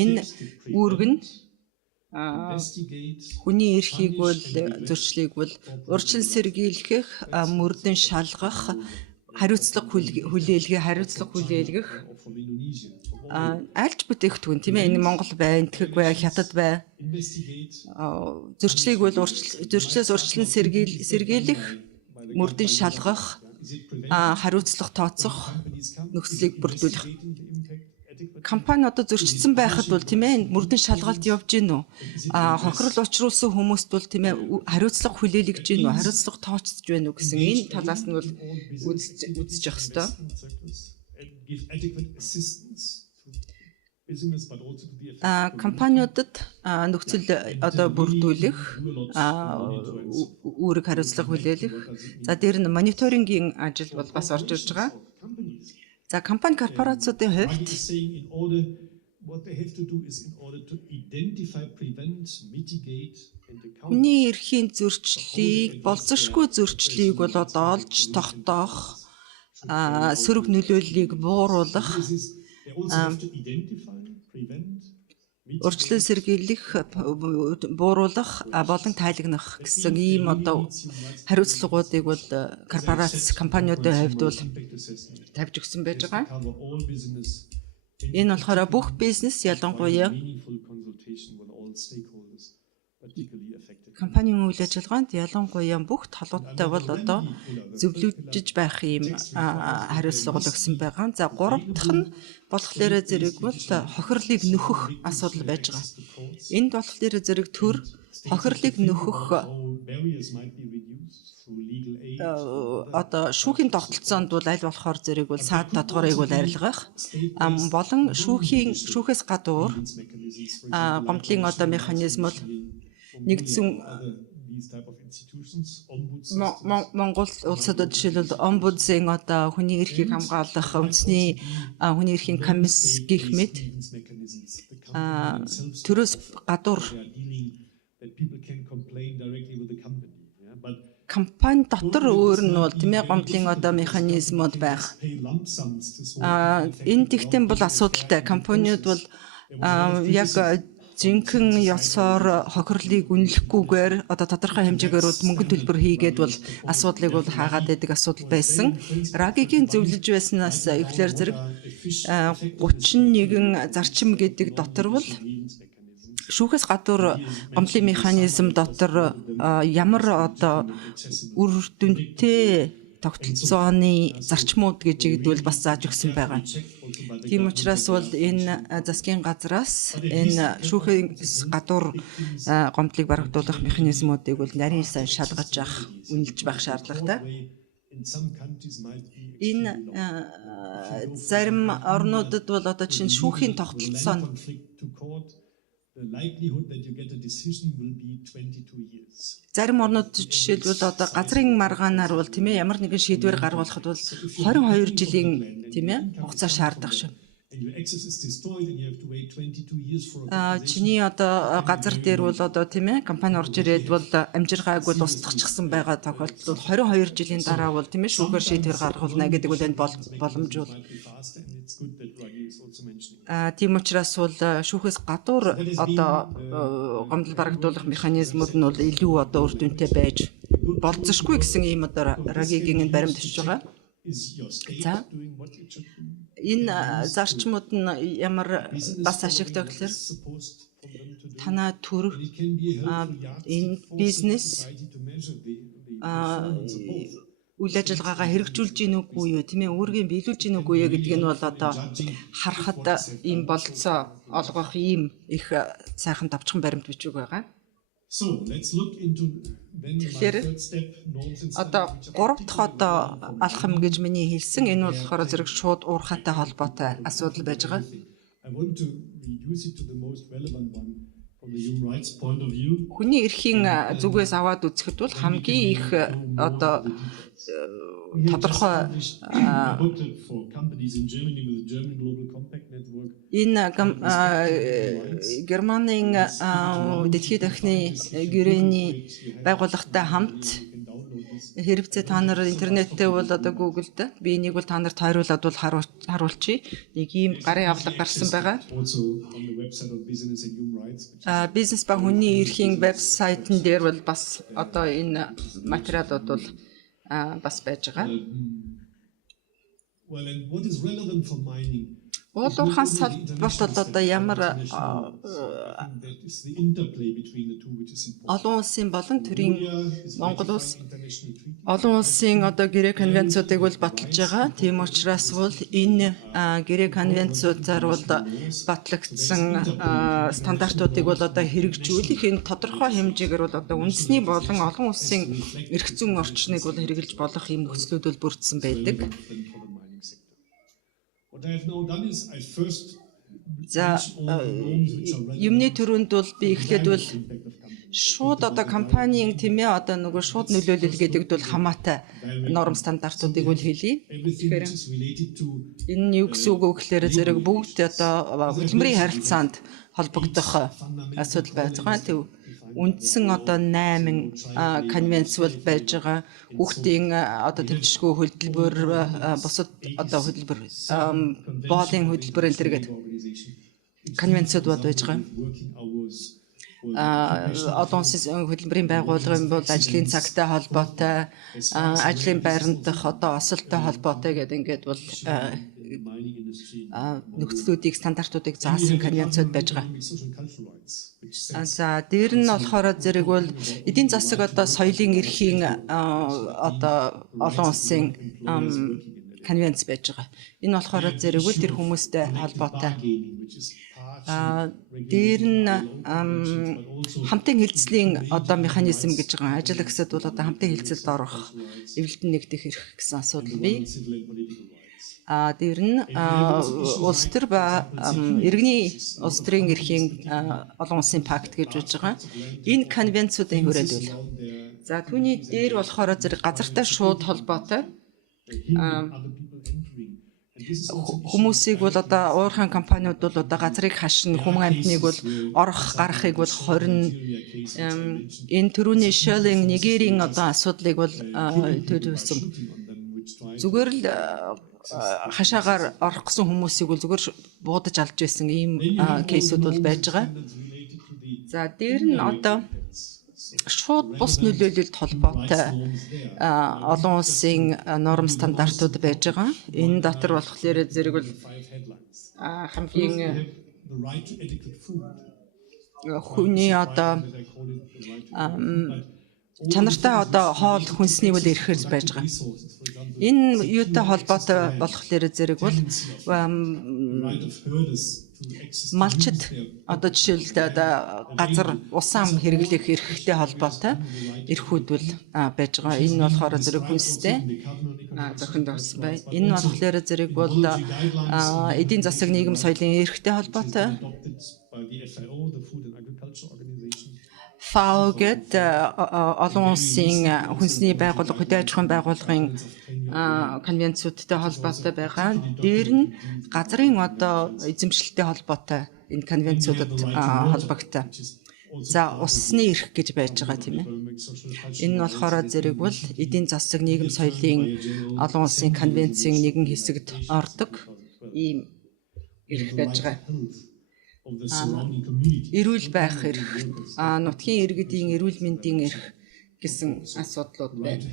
Энэ үүрэг нь хүний эрхийг бол зөрчлийг бол урьдчилан сэргийлэх, мөрдөн шалгах, хариуцлага хүлээлгэх альч бүтээгдэхүүн тийм ээ энэ Монгол бай, Энтхэг бай, Хятад бай. Зөрчлийг бол зөрчлөөс урьдчилан сэргийлэх, мөрдөн шалгах, хариуцлага тооцох нөхцөлийг бүрдүүлэх. Компани одоо зөрчилсөн байхад бол тийм ээ мөрдөн шалгалт явж гин үү? Хохирол учруулсан хүмүүст бол тийм ээ хариуцлага хүлээлгэж гин үү? Хариуцлага тооцож байна уу гэсэн энэ талаас нь бол үзэж явах хэрэгтэй. Компаниудад нөхцөл одоо бүрдүүлэх, үүрэг хариуцлага хүлээлгэх. За дээр нь мониторингийн ажил бол бас орж ирж байгаа. За компани корпорациудын хувьд хүний эрхийн зөрчлийг, болцсошгүй зөрчлийг бол одоо олж тогтоох, сөрөг нөлөөллийг бууруулах, урьдчилан сэргийлэх, бууруулах, болон тайлагнах гэсэн ийм одоо хариуцлагуудыг бол компаниудын хувьд бол тавьж өгсөн байж байгаа. Энэ болохоор бүх бизнес ялангуяа компанийн үйл ажиллагаанд ялангуяа бүх талуудтай бол одоо зөвлөж байх юм хариуцлага өгсөн байгаа. За 3 дахь нь болохоор зэрэг бол хохирлыг нөхөх асуудал байж байгаа. Энд болохоор зэрэг төр хохирлыг нөхөх одоо шүүхийн тогтолцоонд бол аль болохоор зэрэг бол саад татварыг бол арилгах болон шүүхээс гадуур гомдлын одоо механизм бол нэгдсэн Монгол улсад жишээлбэл омбудсын одоо хүний эрхийг хамгаалах үндэсний хүний эрхийн комисс гэх мэт төрөөс гадуур компани дотор өөр нь бол тийм ээ гомдлын одоо механизмуд байх. Энэ тэгтэн бол асуудалтай. Компаниуд бол яг жинхэнэ ёсоор хохирлыг үнэлэхгүйгээр одоо тодорхой хэмжээгээр мөнгө төлбөр хийгээд бол асуудлыг бол хаагаад байдаг асуудал байсан. Рагигийн зөвлөж байснаас эхлээр зэрэг 31 зарчим гэдэг дотор бол шүүхээс гадуур гомдлын механизм дотор ямар одоо үр дүнтэй тогтолцооны зарчмууд гэж игдвэл бас зааж өгсөн байгаа. Тийм учраас бол энэ засгийн газраас энэ шүүхээс гадуур гомдлыг барагдуулах механизмуудыг бол нарийн сайн шалгаж авах, үнэлж байх шаардлагатай. Энэ зарим орнуудад бол одоо чинь шүүхийн тогтолцоо нь the likelihood that you get a decision will be 22 years. Зарим орнууд жишээлбэл одоо газрын маргаанаар бол тийм ээ ямар нэгэн шийдвэр гаргуулахад бол 22 жилийн тийм ээ хугацаа шаардах шүү. Your access is destroyed and you have to wait 22 years for a чиний одоо газар дээр бол одоо тийм ээ компани орж ирээд бол амжиргаагүй устгахчихсан байгаа тохиолдолд 22 жилийн дараа бол тийм ээ шүүгээр шийдвэр гаргуулна гэдэг бол энэ боломж бол. Тийм учраас бол шүүхээс гадуур одоо гомдол барагдуулах механизмууд нь бол илүү одоо үр дүнтэй байж болцсошгүй гэсэн ийм одоо Рагигийн энэ баримт очиж байгаа. За энэ зарчмууд нь ямар бас ашигтай гэхээр танаа төр энэ бизнес үйл ажиллагаагаа хэрэгжүүлж гин үгүй юу тийм ээ өөрийн биелүүлж гин үгүй юу гэдг нь бол одоо харахад ийм болцоо олгох ийм их сайхан товчхон баримт бичиг байгаа. So let's look into then my third step norms and одоо 3 дахь одоо алхам гэж миний хэлсэн энэ бол болохоор зэрэг шууд уурхайтай холбоотой асуудал байж байгаа. I want to reduce it to the most relevant one from the human rights point of view. Хүний эрхийн зүгээс аваад үзэхэд бол хамгийн их одоо тодорхой энэ Германийн дэлхийн дахны гэрээний байгууллагатай хамт хэрэгцээ та нар интернеттэй бол одоо Google-д би энийг бол та нарт тойруулаад бол харуулчих. Нэг ийм гарын авлага гарсан байгаа. Бизнес ба хүний эрхийн вебсайтн дээр бол бас одоо энэ материалууд бол бас байж байгаа. Well, and what is relevant for mining? Уулуурхаан салбарт одоо ямар олон улсын болон төрийн Монгол улс олон улсын одоо гэрээ конвенцуудыг бол баталж байгаа. Тийм учраас бол энэ гэрээ конвенцуудаар бол батлагдсан стандартуудыг бол одоо хэрэгжүүлэх энэ тодорхой хэмжээгээр бол одоо үндэсний болон олон улсын эрх зүйн орчныг бол хэрэгжилж болох юм нөхцлүүд бол бүрдсэн байдаг. What I have now done is I first юмны төрөнд бол би эхлээд бол шууд одоо компанийн тийм ээ одоо нөгөө шууд нөлөөлөл гэдэг бол хамаатай норм стандартуудыг бол хэлье. Тэгэхээр энэ нь юу гэсэн үг вэ гэхээр зэрэг бүгд одоо хөдөлмөрийн харилцаанд холбогдох асуудал байж байгаа. Тэг үндсэн одоо 8 конвенц бол байж байгаа. Хүүхдийн одоо төвчшгүй хөдөлбөр бусад одоо хөдөлбөр боолын хөдөлбөр энэ төргээд конвенцуд бод байж байгаа. Одоо хөдөлмөрийн байгууллагын бол ажлын цагтай холбоотой, ажлын байранд дах одоо осолтой холбоотой гэдэг ингээд бол нөхцлүүдийг стандартуудыг заасан конвенцуд байж байгаа. За дээр нь болохоор зэрэг бол эдийн засаг одоо соёлын эрхийн одоо олон улсын конвенц байж байгаа. Энэ болохоор зэрэг үл тэр хүмүүстэй холбоотой. Дээр нь хамтын хилцлийн одоо механизм гэж байгаа. Ажил гэсэд бол одоо хамтын хилцэлд орох, эвлэлтэн нэгдэх эрх гэсэн асуудал бий. Дээр нь улс төр ба иргэний улс төрийн эрхийн олон улсын пакт гэж болж байгаа. Энэ конвенцуудын хүрээнд үл. За түүний дээр болохоор зэрэг газартай шууд холбоотой хүмүүсийг бол одоо уурхайн компаниуд бол одоо газрыг хашин хүмүн амтныг бол орох гарахыг бол 20 энэ төрөний Shell-ийн Нигерийн одоо асуудлыг бол төлөвлөсөн. Зүгээр л хашаагаар орох гэсэн хүмүүсийг бол зүгээр буудаж алж байсан ийм кейсүүд бол байж байгаа. За дээр нь одоо шууд бус нөлөөлөлт холбоотой олон улсын норм стандартууд байж байгаа. Энэ дотор болохоор зэрэг бол хамгийн хүний одоо чанартай одоо хоол хүнсний үйл ирэхээр байж байгаа. Энэ юутай холбоотой болохоор зэрэг бол малчид одоо жишээлбэл одоо газар усан хэрэглэх эрхтэй холбоотой эрхүүд бол байж байгаа. Энэ болохоор зэрэг хүнстэй зохион тогтсон бай. Энэ болохоор зэрэг бол эдийн засаг нийгэм соёлын эрхтэй холбоотой. FAO гэдэг олон улсын хүнсний байгууллага, хөдөө аж ахуйн байгууллагын конвенцүүдтэй холбоотой байгаа. Дээр нь газрын одоо эзэмшилтэй холбоотой энэ конвенцуудад холбогдсон. За усны эрх гэж байж байгаа тийм ээ. Энэ нь болохоор зэрэг бол эдийн засаг нийгэм соёлын олон улсын конвенцийн нэгэн хэсэгт ордог ийм эрх байж байгаа. Эрүүл байх эрх, нутгийн иргэдийн эрүүл мэндийн эрх гэсэн асуудлууд байна.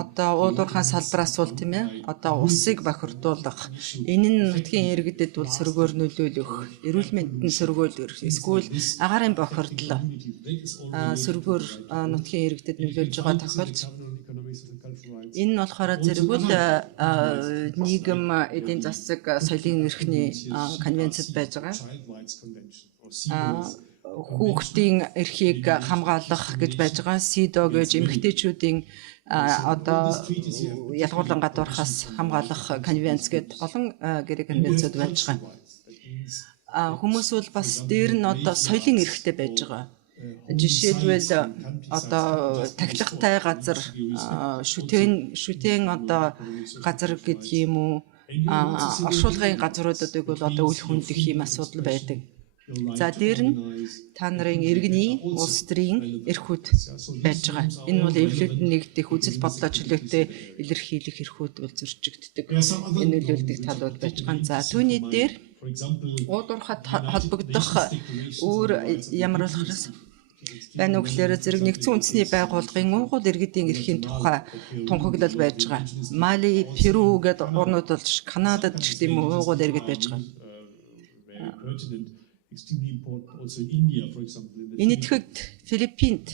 Одоо уулуурхай салбараас бол тийм ээ. Одоо усыг бохирдуулах, энэ нь нутгийн иргэдэд бол сөргөөр нөлөөлөх, эрүүл мэндэд сөргөөлөх, эсвэл агаарын бохирдол сөргөөр нутгийн иргэдэд нөлөөлж байгаа тохиолдол. Энэ нь болохоор зэрэг бол нийгэм эдийн засаг соёлын эрхний конвенцэд байж байгаа. Хүүхдийн эрхийг хамгаалах гэж байж байгаа. СИДО гэж эмэгтэйчүүдийн одоо ялгуурлан гадуурхаас хамгаалах конвенц гэдэг олон гэрээ конвенцуд байж байгаа. Хүмүүс бол бас дээр нь одоо соёлын эрхтэй байж байгаа. Жишээлбэл одоо тахилгатай газар, шүтэн одоо газар гэдэг юм уу, оршуулгын газруудад бол одоо үл хөндөх юм асуудал байдаг. За дээр нь та нарын иргэний улс төрийн эрхүүд байж байгаа. Энэ бол эвлэлд нэгдэх үзэл бодлоо чөлөөтэй илэрхийлэх эрхүүд бол зөрчигддөг. Энэ нөлөөлдөг талууд байж байгаа. За түүний дээр уулуурхад холбогдох өөр ямар болохоос байна уу гэхээр зэрэг нэгдсэн үндэсний байгууллагын уугуул иргэдийн эрхийн тухай тунхаглал байж байгаа. Мали, Перу гэдэг орнууд бол Канадад ч гэдэм үү уугуул иргэд байж байгаа. Энэ итгэхэд Филиппинд,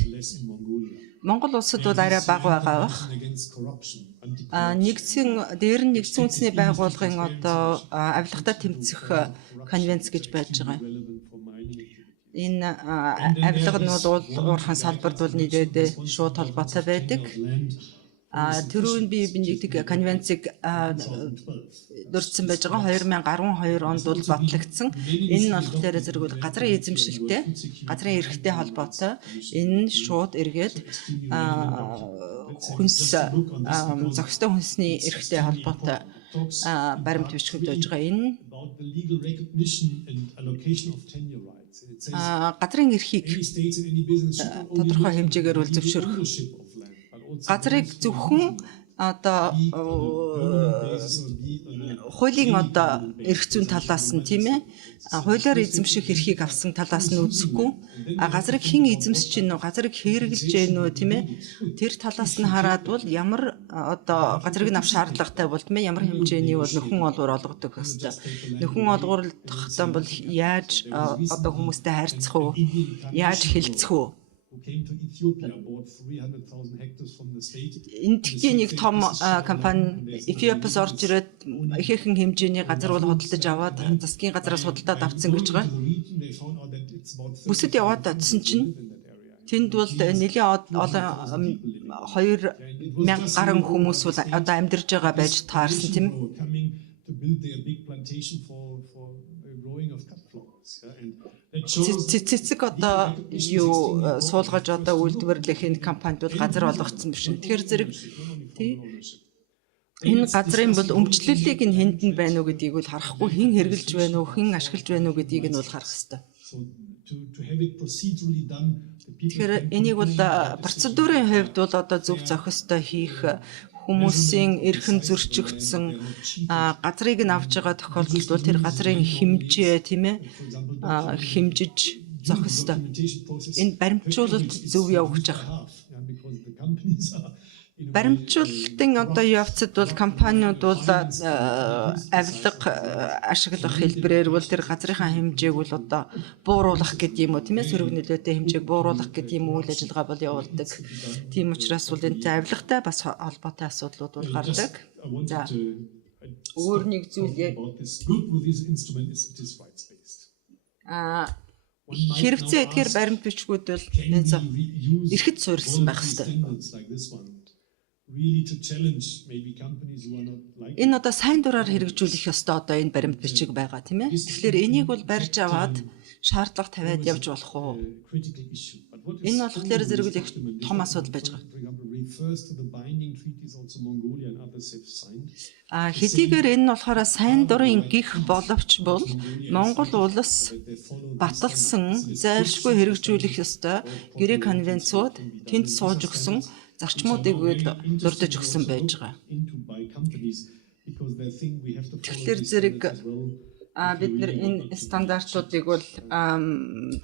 Монгол улсад бол арай бага байгаа бах. Дээр нь нэгдсэн үндэсний байгууллагын одоо авилгатай тэмцэх конвенц гэж байж байгаа. Энэ авилга нь бол уурхайн салбарт бол нийлээд шууд холбоотой байдаг. Тэрүүн би нэгдэг конвенцийг дурдсан байж байгаа. 2012 онд бол батлагдсан. Энэ нь болохоор зэрэг бол газрын эзэмшилтэй, газрын эрхтэй холбоотой. Энэ нь шууд эргээд хүнс зохистой хүнсний эрхтэй холбоотой баримт бичгүүд байж байгаа. Энэ газрын эрхийг тодорхой хэмжээгээр бол зөвшөөрөх. Газрыг зөвхөн одоо хуулийн одоо эрх зүйн талаас нь тийм ээ хуулиар эзэмших эрхийг авсан талаас нь үзэхгүй газрыг хэн эзэмсэж гинөө газрыг хэрэглэж гинөө тийм ээ тэр талаас нь хараад бол ямар одоо газрыг нь авах шаардлагатай бол тийм ээ ямар хэмжээний бол нөхөн олгоор олгодог хэвээр нөхөн олгоорлохдоо бол яаж одоо хүмүүстэй харьцах уу яаж хэлцэх үү энэ тхий нэг том компани Эфиопиас орж ирээд ихээхэн хэмжээний газар бол худалдаж аваад засгийн газраас худалдаад авцсан гэж байгаа. Бүсэд яваад очсон чинь тэнд бол нэлийн олон 2000 гаруй хүмүүс бол одоо амьдарж байгаа байж таарсан тийм цэцэг одоо юу суулгаж одоо үйлдвэрлэх энэ компанид бол газар олгогдсон биш. Тэгэхээр зэрэг энэ газрын бол өмчлөлийг нь хэнд нь байна уу гэдгийг бол харахгүй хэн хэрглэж байна уу хэн ашиглаж байна уу гэдгийг нь бол харах хэрэгтэй. Тэгэхээр энийг бол процедурын хувьд бол одоо зөв зохистой хийх хүмүүсийн эрхэн зөрчигдсөн газрыг нь авж байгаа тохиолдолд бол тэр газрын хэмжээ тийм ээ хэмжиж зохих ёстой. Энэ баримтжуулалт зөв явагдаж байгаа. Баримтжуулалтын одоо явцад бол компаниуд бол авилга ашиглах хэлбэрээр бол тэр газрынхаа хэмжээг бол одоо бууруулах гэдэг юм уу тийм ээ сөрөг нөлөөтэй хэмжээг бууруулах гэдэг юм үйл ажиллагаа бол явуулдаг. Тийм учраас бол энэ авилгатай бас холбоотой асуудлууд бол гардаг. За өөр нэг зүйл хэрэгцээ эдгээр баримт бичгүүд бол эрхэд суурилсан байх хэрэгтэй. Энэ одоо сайн дураар хэрэгжүүлэх ёстой одоо энэ баримт бичиг байгаа тийм ээ. Тэгэхээр энийг бол барьж аваад шаардлага тавиад явж болох уу? Энэ болохоор зэрэг их том асуудал байж байгаа. Хэдийгээр энэ нь болохоор сайн дурын гих боловч бол Монгол улс баталсан зайлшгүй хэрэгжүүлэх ёстой гэрээ конвенцууд тэнд сууж өгсөн зарчмуудыг дурдж өгсөн байж байгаа. Тэгэхээр зэрэг бид нэр энэ стандартуудыг бол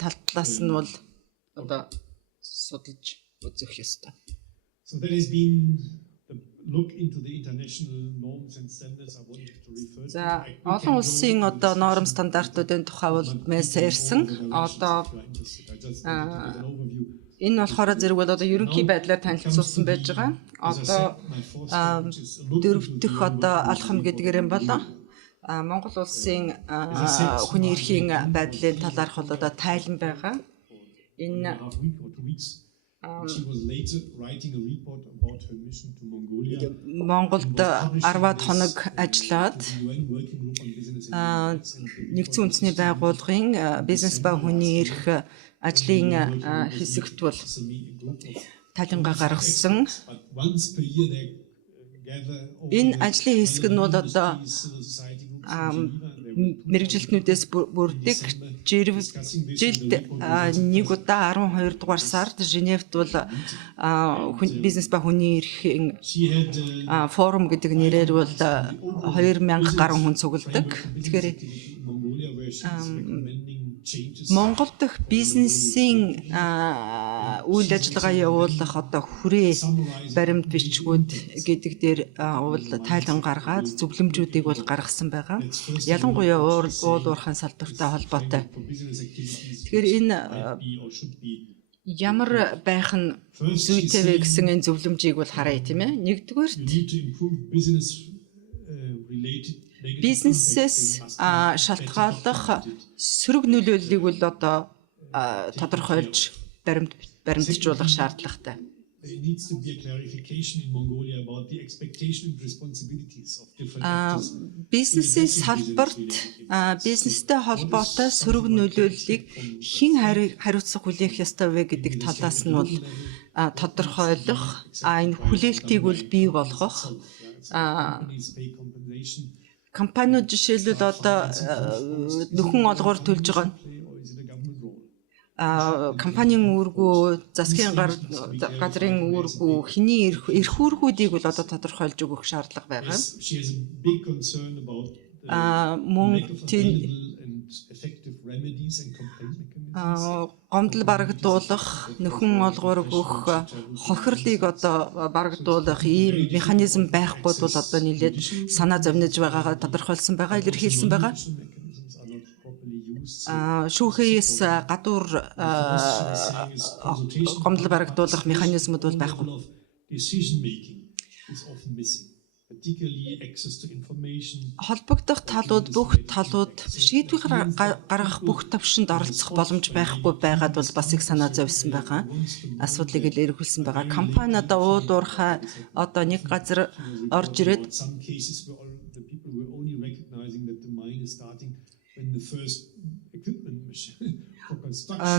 талаас нь бол одоо судалж үзэх ёстой. So there has been the look into the international norms and standards I wanted to refer to. За олон улсын одоо норм стандартуудын тухай бол ярьсан. Одоо энэ болохоор зэрэг бол одоо ерөнхий байдлаар танилцуулсан байж байгаа. Одоо дөрөв дэх одоо алхам гэдгээр юм болоо. Монгол улсын хүний эрхийн байдлын талаарх бол одоо тайлан байгаа. Энэ Монголд 10-аад хоног ажиллаад нэгдсэн үндэсний байгууллагын бизнес ба хүний эрх ажлын хэсэгт бол талингаа гаргасан. Энэ ажлын хэсэг нь бол одоо мэрэгжилтнүүдээс бүрдэг жилд нэг удаа 12 дугаар сард Женевт бол бизнес ба хүний эрхийн форум гэдэг нэрээр бол 2000 гаруй хүн цугладаг. Тэгэхээр Монгол дахь бизнесийн үйл ажиллагаа явуулах одоо хүрээ баримт бичгүүд гэдэг дээр уул тайлан гаргаад зөвлөмжүүдийг бол гаргасан байгаа. Ялангуяа уул уурхайн салбартай холбоотой. Тэгэхээр энэ ямар байх нь зүйтэй вэ гэсэн энэ зөвлөмжийг бол харъя тийм ээ. Нэгдүгээрт бизнесээс шалтгааллах сөрөг нөлөөллийг бол одоо тодорхойлж баримтжуулах шаардлагатай. Бизнесийн салбарт бизнестэй холбоотой сөрөг нөлөөллийг хэн хариуцах хүлээх ёстой вэ гэдэг талаас нь бол тодорхойлох, энэ хүлээлтийг бол бий болгох компаниуд жишээлбэл одоо нөхөн олгоор төлж байгаа компанийн үүргүү, засгийн газрын үүргүү, хэний эрх үүргүүдийг бол одоо тодорхойлж өгөх шаардлага байгаа. Мөн гомдол барагдуулах, нөхөн олгоор өгөх, хохирлыг одоо барагдуулах ийм механизм байхгүй бол одоо нэлээд санаа зовниж байгаагаа тодорхойлсон байгаа, илэрхийлсэн байгаа. Шүүхээс гадуур гомдол барагдуулах механизмуд бол байхгүй. Холбогдох талууд бүх талууд шийдвэр гаргах бүх төвшөнд оролцох боломж байхгүй байгаад бол бас их санаа зовсон байгаа. Асуудлыг л эргүүлсэн байгаа. Компани одоо уул уурхай одоо нэг газар орж ирээд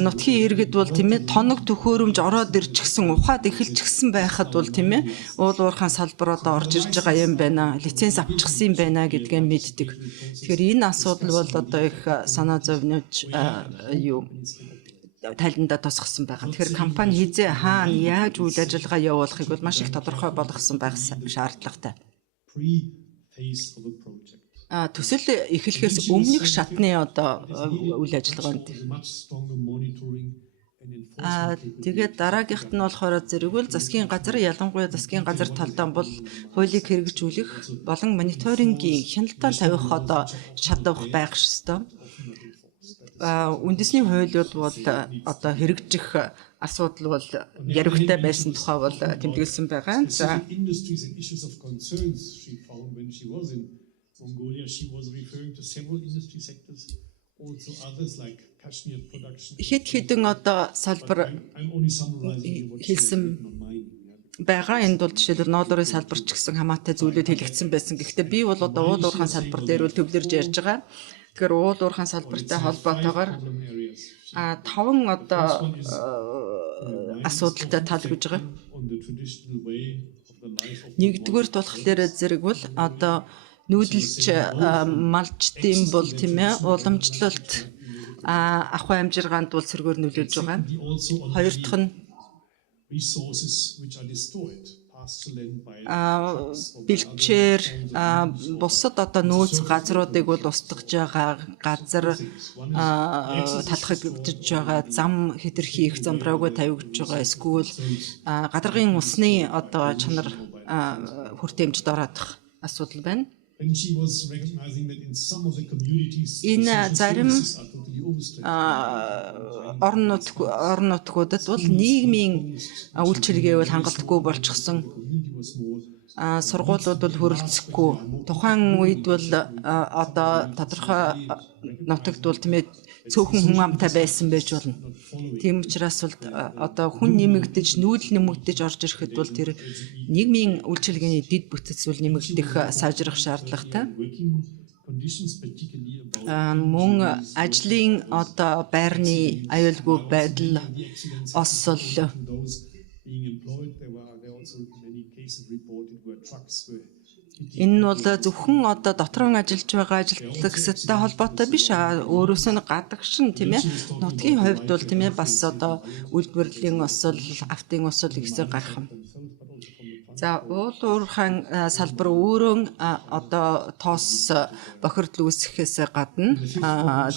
нутгийн иргэд бол тийм ээ тоног төхөөрөмж ороод ирчихсэн ухаад эхэлчихсэн байхад бол тийм ээ уул уурхайн салбар одоо орж ирж байгаа юм байна, лиценз авчихсан юм байна гэдгээ мэддэг. Тэгэхээр энэ асуудал бол одоо их санаа зовниж тайландаа тосгосон байгаа. Тэгэхээр компани хизээ хаана яаж үйл ажиллагаа явуулахыг бол маш их тодорхой болгосон байх шаардлагатай. Pre-phase of a project. Төсөл эхлэхээс өмнөх шатны одоо үйл ажиллагаанд Much stronger monitoring and enforcement. тэгээд дараагийнх нь болохоор зэрэгвэл засгийн газар ялангуяа засгийн газар талдаа бол хуулийг хэрэгжүүлэх болон мониторингийн хяналтаа тавих одоо чадвар байх ёстой. Үндэсний хуулиуд бол одоо хэрэгжих асуудал бол яригтай байсан тухай бол тэмдэглэсэн байгаа. За Industries and issues of concerns she found when she was in Mongolia. She was referring to several industry sectors, also others like Kashmir production. хэд хэдэн одоо салбар I'm only summarizing what she хэлсэн said on mining. байгаа. Энд бол жишээлбэл ноодорын салбар ч гэсэн хамаатай зүйлүүд хэлэгдсэн байсан. Гэхдээ би бол одоо уул уурхайн салбар дээр үл төвлөрж ярьж байгаа. Тэгэхээр уул уурхайн салбартай холбоотойгоор Problem areas 5 одоо асуудалтай тал гэж байгаа. on the traditional way of the life of Нэгдүгээрт болохоор зэрэг бол одоо нүүдэлч малчдын бол тийм ээ уламжлалт ахуй амжиргаанд бол сөргөөр нөлөөлж байгаа. also on Хоёр дахь нь resources which are destroyed, pasture land by бэлчээр бусад одоо нөөц газруудыг бол устгаж байгаа, газар талхагдж байгаа, зам хэтэрхий их замбраагүй тавигдж байгаа, эсвэл гадаргын усны одоо чанар хүртээмжд ороодох асуудал байна. when she was recognizing that in some of the communities Энэ зарим services are totally overstretched. орон нутгуудад бол нийгмийн үйлчилгээ бол хангалтгүй болчихсон. Community was more Сургуулиуд бол хөрөлцөхгүй. Тухайн үед бол одоо тодорхой нутагт бол тийм ээ цөөхөн хүн амтай байсан байж болно. Тийм учраас бол одоо хүн нэмэгдэж, нүүдэл нэмэгдэж орж ирэхэд бол тэр нийгмийн үйлчилгээний дэд бүтц бол нэмэгдэх сайжрах шаардлагатай. working conditions, particularly about Мөн ажлын одоо байрны аюулгүй байдал, осол, those being employed. There also many cases reported where trucks were энэ нь бол зөвхөн одоо дотрон ажиллаж байгаа ажилтнуудтай холбоотой биш өөрөөсөө нь гадагшин тийм ээ нутгийн хувьд бол тийм ээ бас одоо үйлдвэрлэлийн осол, автын осол гэсэн гарах юм. За уул уурхайн салбар өөрөө одоо тоос бохирдол үүсгэхээс гадна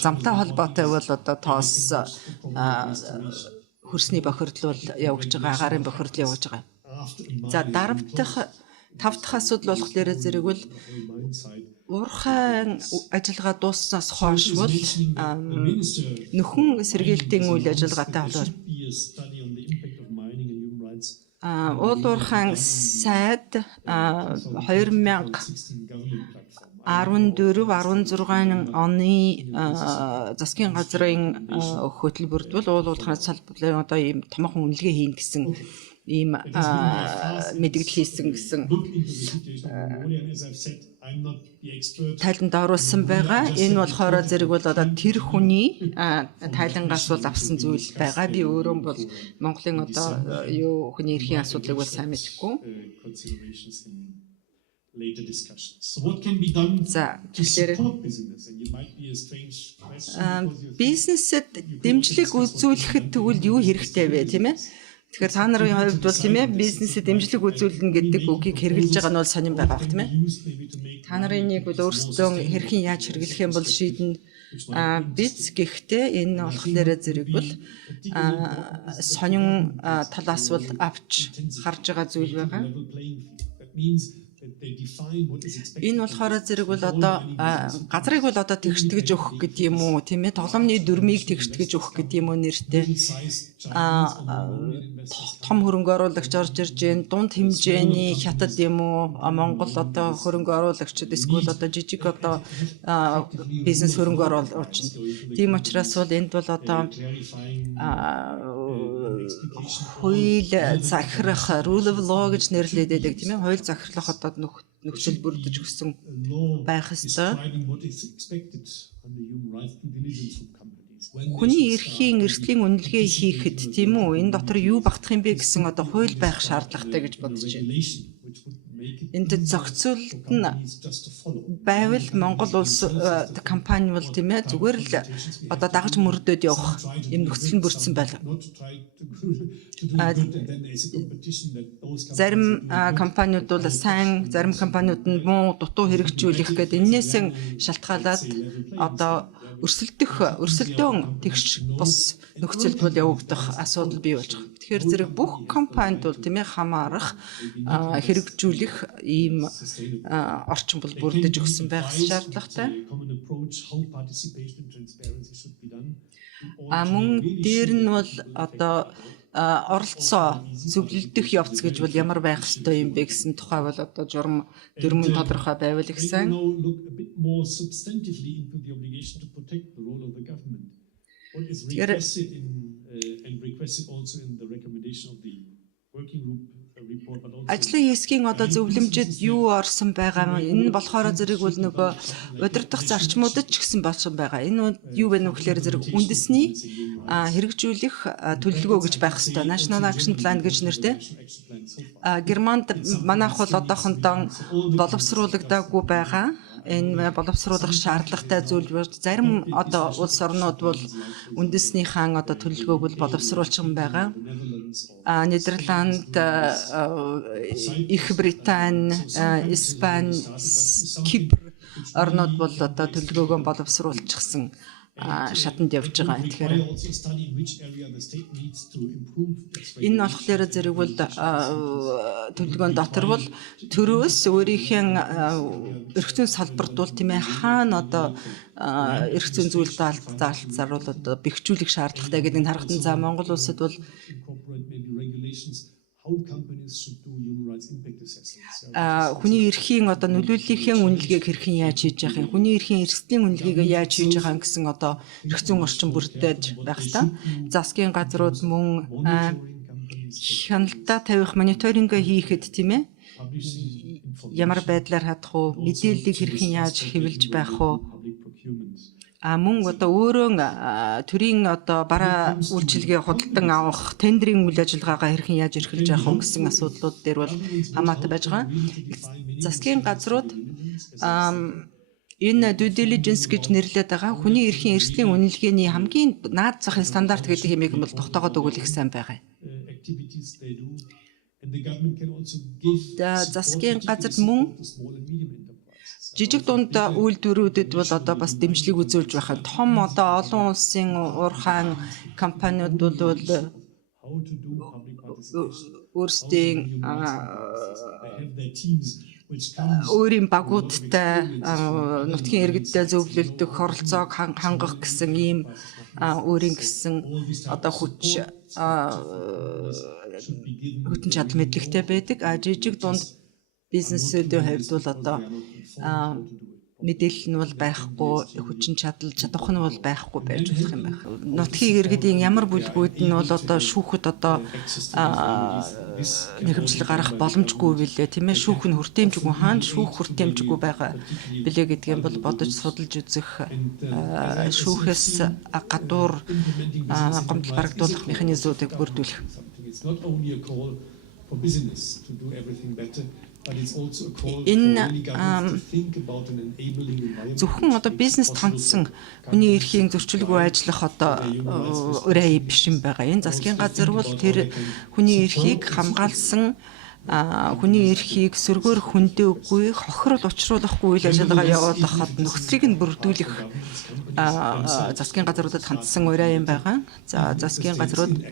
замтай холбоотой бол одоо тоос хөрсний бохирдол бол явагдаж байгаа, агаарын бохирдол явагдаж байгаа. За дарамтдах 5 дахь асуудал болохоор зэрэг бол уурхайн ажиллагаа дууссанаас хойш бол нөхөн сэргийлтийн үйл ажиллагаатай болоод be a study on the impact of mining and human rights. уул уурхайн сайд 2014 16 оны засгийн газрын хөтөлбөрт бол уул уурхайн салбарын одоо ийм томоохон үнэлгээ хийн гэсэн ийм мэдээлэл хийсэн гэсэн Look into the situation of Mongolia, and as I've said, I'm not the expert. тайланд оруулсан байгаа. Энэ болохоор зэрэг бол одоо тэр хүний тайлангаас бол авсан зүйл байгаа. Би өөрөө бол Монголын одоо юу хүний эрхийн асуудлыг бол сайн мэдэхгүй. Considerations in later discussions. So what can be done За to тэгэхээр support business? And you might be a strange question because you бизнесэд дэмжлэг үзүүлэхэд тэгвэл юу хэрэгтэй вэ, тийм ээ? Тэгэхээр та нарын хувьд бол тийм ээ бизнесэд дэмжлэг үзүүлнэ гэдэг үгийг хэрэгжилж байгаа нь бол сонирн байгаа бох тийм ээ. use maybe to make Та нарын нэг бол өөрсдөө хэрхэн яаж хэрэглэх юм бол шийднэ. Биз гэхдээ энэ болохоор зэрэг бол сонин талаас бол авч харж байгаа зүйл байгаа. level playing field. That means that they define what is expected. Энэ болохоор зэрэг бол одоо газрыг бол одоо тэгштгэж өгөх гэдэг юм уу тийм ээ тоглоомны дүрмийг тэгштгэж өгөх гэдэг юм уу нэртэй Size том хөрөнгө оруулагч орж ирж байна дунд хэмжээний хятад юм уу Монгол одоо хөрөнгө оруулагчид эсвэл одоо жижиг одоо бизнес хөрөнгө оруулж байна. Тийм учраас бол энд бол одоо clarifying хууль захирах rule of law гэж нэрлэдэг тийм ээ хууль захирлах одоо нөхцөл бүрдэж өгсөн law байх ёстой. describing what is expected under human rights due diligence from companies. When Хүний эрхийн эрсдлийн үнэлгээ хийхэд тийм үү энэ дотор юу багтах юм бэ гэсэн одоо хууль байх шаардлагатай гэж бодож байна. regulation which would энд зохицуулалт нь байвал Монгол улс компани бол тийм ээ зүгээр л одоо дагаж мөрдөд явах юм нөхцөл нь бүрдсэн байлаа. Зарим компаниуд бол сайн, зарим компаниуд нь муу дутуу хэрэгжүүлэх гэдэг энээсээ шалтгаалаад одоо өрсөлдөөн тэгш бус нөхцөлд бол явагдах асуудал бий болж байгаа. Тэгэхээр зэрэг бүх компанид бол тийм ээ хамаарах хэрэгжүүлэх ийм орчин бол бүрдэж өгсөн байх шаардлагатай. Мөн дээр нь бол одоо оролцоо зөвлөлдөх явц гэж бол ямар байх ёстой юм бэ гэсэн тухай бол одоо журам дөрмөн тодорхой байвал гэсэн. Ажлын хэсгийн одоо зөвлөмжөд юу орсон байгаа юм? Энэ нь болохоор зэрэг бол нөгөө удирдах зарчмуудад ч гэсэн болсон байгаа. Энэ юу вэ нөхлөөр зэрэг үндэсний хэрэгжүүлэх төлөвлөгөө гэж байх ёстой. National Action Plan гэж нэртэй. Германд манайх бол одоохондоо боловсруулагдаагүй байгаа. Энэ боловсруулах шаардлагатай зүйл бол зарим одоо улс орнууд бол үндэснийхэн одоо төлөвлөгөөг бол боловсруулсан байгаа. Нидерланд, Их Британи, Испани, Кипр орнууд бол одоо төлөвлөгөөгөө боловсруулчихсан шатанд явж байгаа. Тэгэхээр энэ болохоор зэрэг бол төлөвлөгөөний дотор бол төрөөс өөрийнхөө эрх зүйн салбарт бол тийм ээ хаана одоо эрх зүйн зүйл даалцаар бол одоо бэхжүүлэх шаардлагатай гэдэг нь харагдсан. За Монгол улсад бол хүний эрхийн одоо нөлөөллийнхээ үнэлгээг хэрхэн яаж хийж явах юм, хүний эрхийн эрсдлийн үнэлгээг яаж хийж байгаа гэсэн одоо эрх зүйн орчин бүрдэж байх хэрэгтэй. Засгийн газрууд мөн хяналтаа тавих мониторинг хийхэд тийм ээ ямар байдлаар хадах уу, мэдээллийг хэрхэн яаж хэвлэж байх уу, мөн одоо өөрөө төрийн одоо бараа үйлчилгээ худалдан авах, тендерийн үйл ажиллагаагаа хэрхэн яаж эрхэлж явах уу гэсэн асуудлууд дээр бол хамаатай байж байгаа. Засгийн газрууд энэ due diligence гэж нэрлэдэг байгаа хүний эрхийн эрсдлийн үнэлгээний хамгийн наад захын стандарт гэдэг юмыг бол тогтоогоод өгөх их сайн байгаа. Засгийн газар мөн жижиг дунд үйлдвэрүүдэд бол одоо бас дэмжлэг үзүүлж байгаа. Том одоо олон улсын уурхайн компаниуд бол өөрсдийн өөрийн багуудтай нутгийн иргэдтэй зөвлөлдөх, оролцоог хангах гэсэн ийм өөрийн гэсэн одоо хүчин чадал мэдлэгтэй байдаг. Жижиг дунд бизнесүүдийн хувьд бол одоо мэдээлэл нь бол байхгүй, хүчин чадах нь бол байхгүй байж болох юм байна. Нутгийн иргэдийн ямар бүлгүүд нь бол одоо шүүхэд одоо нэгэмжлэг гарах боломжгүй билээ тийм ээ. Шүүх нь хүртээмжгүй, хаана шүүх хүртээмжгүй байгаа билээ гэдгийг бол бодож судалж үзэх, шүүхээс гадуур гомдол барагдуулах механизмуудыг бүрдүүлэх. Энэ зөвхөн одоо бизнес тонцсон хүний эрхийн зөрчилгүй ажиллах одоо өрөө биш юм байгаа. Энэ засгийн газар бол тэр хүний эрхийг хамгаалсан, хүний эрхийг сөргөөр хөндөөгүй, хохирол учруулахгүй үйл ажиллагаа явуулах нөхцөлийг нь бүрдүүлэх засгийн газруудад хандсан өрөө юм байгаа. За засгийн газрууд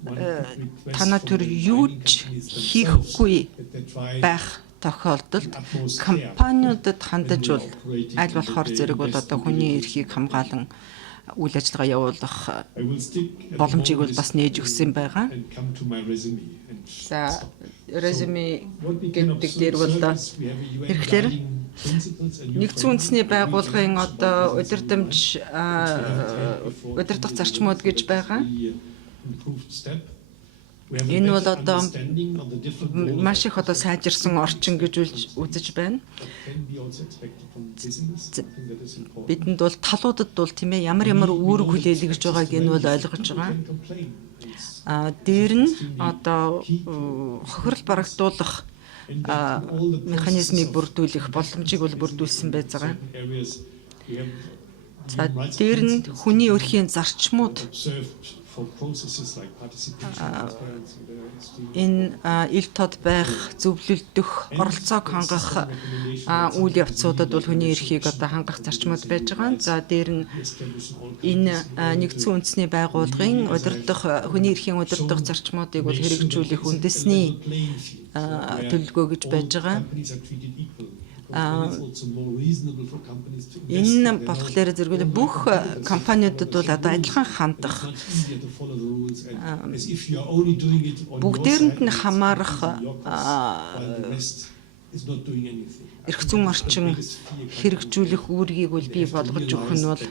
танаа төр юуч хийхгүй байх тохиолдолд компаниудад хандаж бол аль болохоор зэрэг бол одоо хүний эрхийг хамгаалan үйл ажиллагаа явуулах боломжийг бол бас нээж өгсөн байгаа. За резюме гэдэг дээр бол тэгэхээр нэгдсэн үндэсний байгууллагын одоо удирдах зарчмууд гэж байгаа. We have a Энэ бол better одоо understanding of the different roles маш их одоо сайжирсан орчин гэж үзэж байна. that can be also expected from business. I think that is important. Бидэнд бол талуудад бол тийм ээ ямар үүрэг хүлээлгэж байгааг энэ бол ойлгож байгаа. Can complain. It's Дээр нь одоо хохирол барагдуулах механизмыг бүрдүүлэх боломжийг бол бүрдүүлсэн байж байгаа. areas we have За дээр нь хүний эрхийн зарчмууд observed for processes like participation, transparency, энэ ил тод байх, зөвлөлдөх, оролцоог хангах үйл явцуудад бол хүний эрхийг одоо хангах зарчмууд байж байгаа. За дээр нь энэ нэгдсэн үндэсний байгууллагын удирдах хүний эрхийн удирдах зарчмуудыг бол хэрэгжүүлэх үндэсний төлөвлөгөө гэж байж байгаа. companies are treated equal. It's also more reasonable for companies to invest Энэ in their болохоор зэрэгэл бүх компаниудад бол одоо адилхан хандах, much easier to follow the rules and as if you are only doing it on your бүгдээрэнд side, нь хамаарах while the rest is not doing anything. эрх зүйн орчин хэрэгжүүлэх үүргийг бол бий болгож өгөх нь бол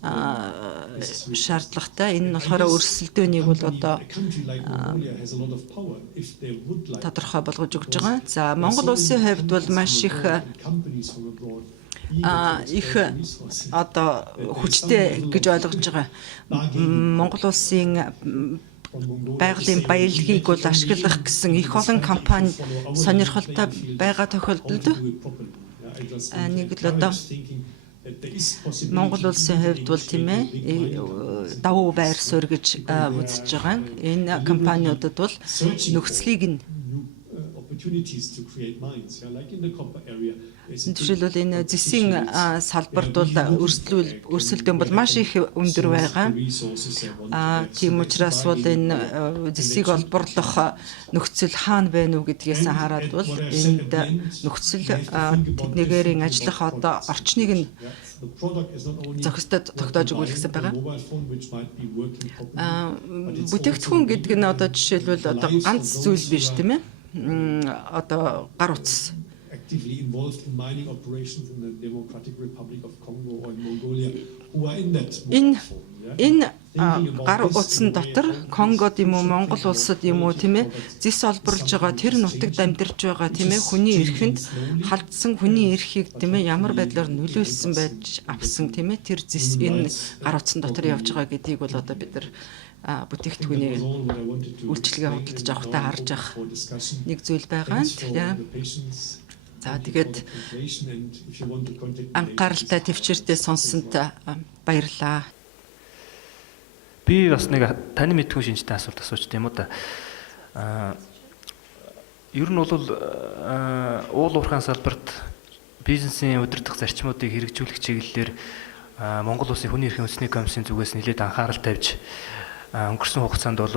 шаардлагатай. Энэ нь болохоор өрсөлдөөнийг бол одоо A country like Mongolia has a lot of power if they would like тодорхой болгож өгж байгаа. За Монгол улсын хувьд бол маш их companies from abroad их одоо хүчтэй гэж ойлгож байгаа. Монгол улсын байгалийн баялагийг бол ашиглах гэсэн их олон компани сонирхолтой байгаа тохиолдолд нэг л одоо Монгол улсын хувьд бол тийм ээ давуу байр суурь гэж үзэж байгаа. Энэ компаниудад бол нөхцөлийг нь opportunities to create mines, yeah, like in the copper area. жишээлбэл энэ зэсийн салбарт бол өрсөлдөөн бол маш их өндөр байгаа. Тийм учраас бол энэ зэсийг олборлох нөхцөл хаана байна уу гэдгээс хараад бол энд нөхцөл тэднийгээрийн ажиллах одоо орчныг нь зохистой тогтоож өгөх гэсэн байгаа. Бүтээгдэхүүн гэдэг нь одоо жишээлбэл одоо ганц зүйл биш тийм ээ. Одоо гар утас actively involved in mining operations in the Democratic Republic of Congo or in Mongolia who are in that энэ гар утсан дотор Конгод юм уу Монгол улсад юм уу тийм ээ зис олборлж байгаа тэр нутагт амьдарч байгаа тийм ээ хүний эрхэнд халдсан хүний эрхийг тийм ээ ямар байдлаар нөлөөлсөн байж авсан тийм ээ тэр зис энэ гар утсан дотор явж байгаа гэдгийг бол одоо бид нар бүтээгдэхүүний үйлчлэгээ худалдаж авахтаа харж ах нэг зүйл байгаа. За тэгээд анхааралтай төвчээртэй сонссонд баярлалаа. Би бас нэг таны мэдхүйн шинжтэй асуулт асууч тийм үү та. Ер нь бол уул уурхайн салбарт бизнесийн удирдах зарчмуудыг хэрэгжүүлэх чиглэлээр Монгол Улсын хүний эрхийн үндэсний комиссийн зүгээс нэлээд анхаарал тавьж өнгөрсөн хугацаанд бол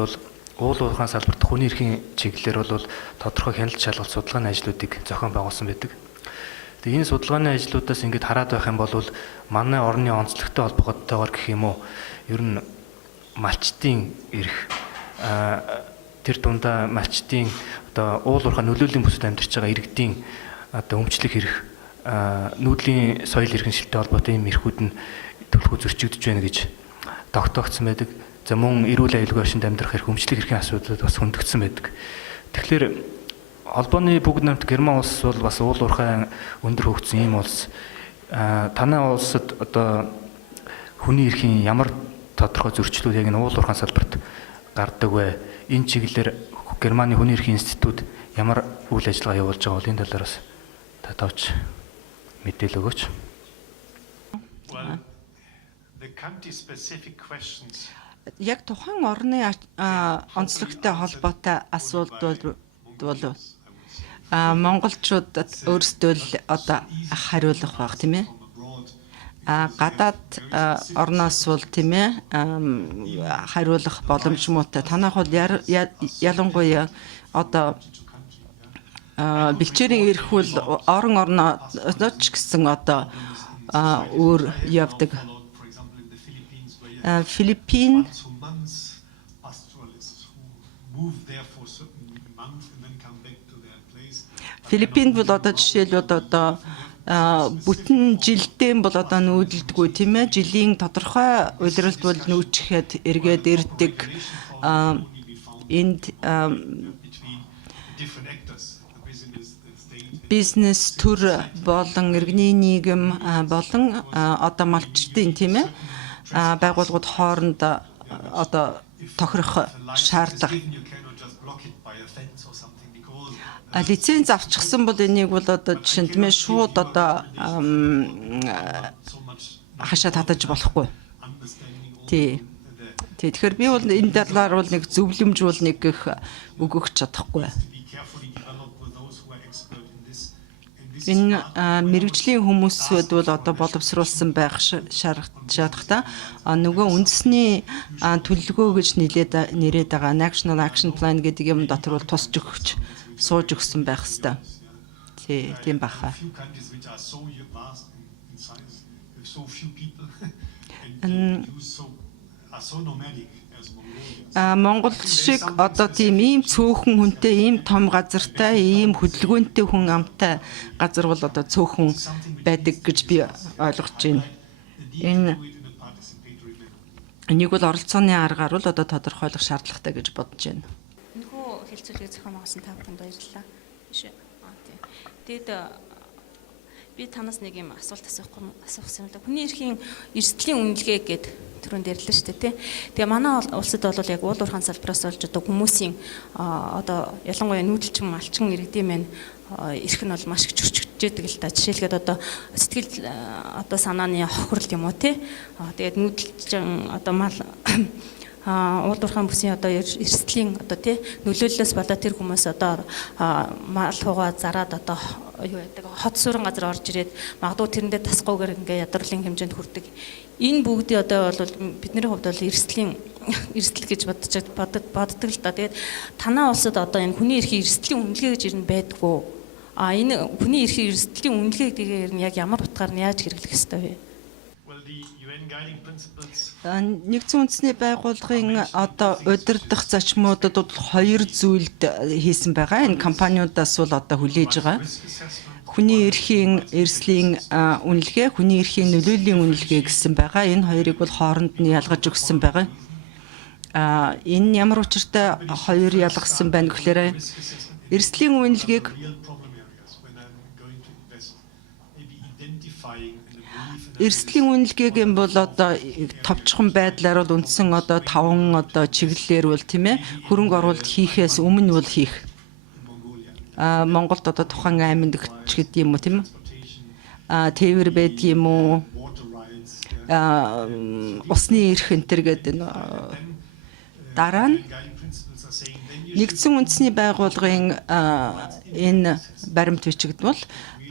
уул уурхайн салбарт хүний эрхийн чиглэлээр бол тодорхой хяналт шалгалт судалгааны ажлуудыг зохион байгуулсан байдаг. Тэгээ энэ судалгааны ажлуудаас ингэж хараад байх юм бол манай орны онцлогтой холбоотойгоор гэх юм уу ер нь малчтын эрх тэр дундаа малчтын одоо уул уурхай нөлөөлийн бүсэд амьдарч байгаа иргэдийн одоо өмчлөх эрх нүүдлийн соёл иргэншилтэй холбоотой юм эрхүүд нь төлөвлөгөө зөрчигдөж байна гэж тогтоогдсон байдаг. За мөн эрүүл аюулгүй байшинд амьдрах эрх, өмчлөх эрхийн асуудлууд бас хөндөгдсөн байдаг. Тэгэхээр холбооны бүгд намт Герман улс бол бас уул уурхай өндөр хөгжсөн ийм улс. Танай улсад одоо хүний эрхийн ямар тодорхой зөрчлүүд яг энэ уул уурхайн салбарт гардаг вэ? Энэ чиглэлээр Германы хүний эрхийн институт ямар үйл ажиллагаа явуулж байгаа бол энэ талаар бас та тавч мэдээлэл өгөөч. Well, the country specific questions Яг тухайн орны онцлогтой холбоотой асуудал бол монголчуудад өөрсдөө л одоо хариулах байх тийм ээ. Гадаад орноос бол тийм ээ хариулах боломжмуутай. Танайх бол ялангуяа одоо бэлчээрийн эрх бол орон орнооч гэсэн одоо өөр явдаг. Филиппин Филиппинд бол одоо жишээлбэл одоо бүтэн жилдээ бол одоо нүүдэлдэггүй тийм ээ жилийн тодорхой улиралд бол нүүчихэд эргээд ирдэг энд between different actors, the business, the state. бизнес төр болон иргэний нийгэм болон одоо малчдын тийм ээ байгууллагууд хооронд одоо тохирох шаардлага. You cannot just block it by a fence or something because Лиценз авчихсан бол энийг бол одоо жишээ нь тийм ээ шууд одоо so much хашаа татаж болохгүй. understanding all Тий. Тэгэхээр би бол энэ талаар бол нэг зөвлөмж бол нэг их өгөх чадахгүй. to be carefully developed with those who are expert in this. And this Энэ мэрэгжлийн хүмүүсүүд бол одоо боловсруулсан байх шаардлагатай. Нөгөө үндэсний төлөвлөгөө гэж нэрээд байгаа National Action Plan гэдэг юм дотор бол тусч өгч сууж өгсөн байх хэвээр. Тий, тийм баха. few countries which are so vast in size, with so few people, and are so nomadic as Mongolia. Монгол шиг одоо тийм ийм цөөхөн хүнтэй, ийм том газартай, ийм хөдөлгөөнтэй хүн амтай газар бол одоо цөөхөн байдаг гэж би ойлгож байна. Энэ энийг бол оролцооны аргаар бол одоо тодорхойлох шаардлагатай гэж бодож байна. Энэхүү хэлцүүлгийг зохион байгуулсан та бүхэнд баярлалаа. Тийм. Тэгэд би танаас нэг юм асуулт асуусан юм л да. Хүний эрхийн эрсдлийн үнэлгээ гэд түрүүнд ярьлаа шүү дээ, тий. Тэгээ манай улсад бол яг уул уурхайн салбараас болж одоо хүмүүсийн одоо ялангуяа нүүдэлчин малчин иргэдийн мэн эрх нь бол маш их зөрчигдээд л да. Жишээлгээд одоо сэтгэл одоо санааны хохирол юм уу, тий. Тэгээд нүүдэлчин одоо мал уул уурхайн бүсийн одоо эрсдлийн одоо тий нөлөөллөөс болоод тэр хүмүүс одоо мал хугаа зараад одоо юу яадаг хот суурин газар орж ирээд магадгүй тэрэндээ тасгүйгээр ингээ ядарлын хэмжээнд хүрдэг. Энэ бүгдийн одоо бол бидний хувьд бол эрсдэл гэж боддог л да. Тэгээд танаа улсад одоо энэ хүний эрхийн эрсдлийн үнэлгээ гэж ирнэ байдгүй. Энэ хүний эрхийн эрсдлийн үнэлгээ гэдгээр нь яг ямар утгаар нь яаж хэрэглэх ёстой вэ? Well, the UN guiding principles Нэгдсэн үндэсний байгууллагын одоо удирдах зочмуудад бол хоёр зүйлд хийсэн байгаа. Энэ компаниудаас бол одоо хүлээж байгаа. Хүний эрхийн эрслийн үнэлгээ, хүний эрхийн нөлөөллийн үнэлгээ гэсэн байгаа. Энэ хоёрыг бол хооронд нь ялгаж өгсөн байгаа. Энэ ямар учиртай хоёр ялгасан байна гэхээр эрслийн үнэлгээг real problem areas when I'm going to invest, maybe identifying and a belief in эрсдлийн үнэлгээг юм бол одоо товчхон байдлаар бол үндсэн одоо 5 одоо чиглэлээр бол тийм ээ хөрөнгө оруулалт хийхээс өмнө бол хийх. Монголд одоо тухайн аймагт ч гэдэг юм уу тийм ээ. Тээвэр байдаг юм уу? water rights, Усны эрх энэ төр гэдэг дараа нь guiding principles are saying then you нэгдсэн үндэсний байгууллагын энэ баримт бичигдвэл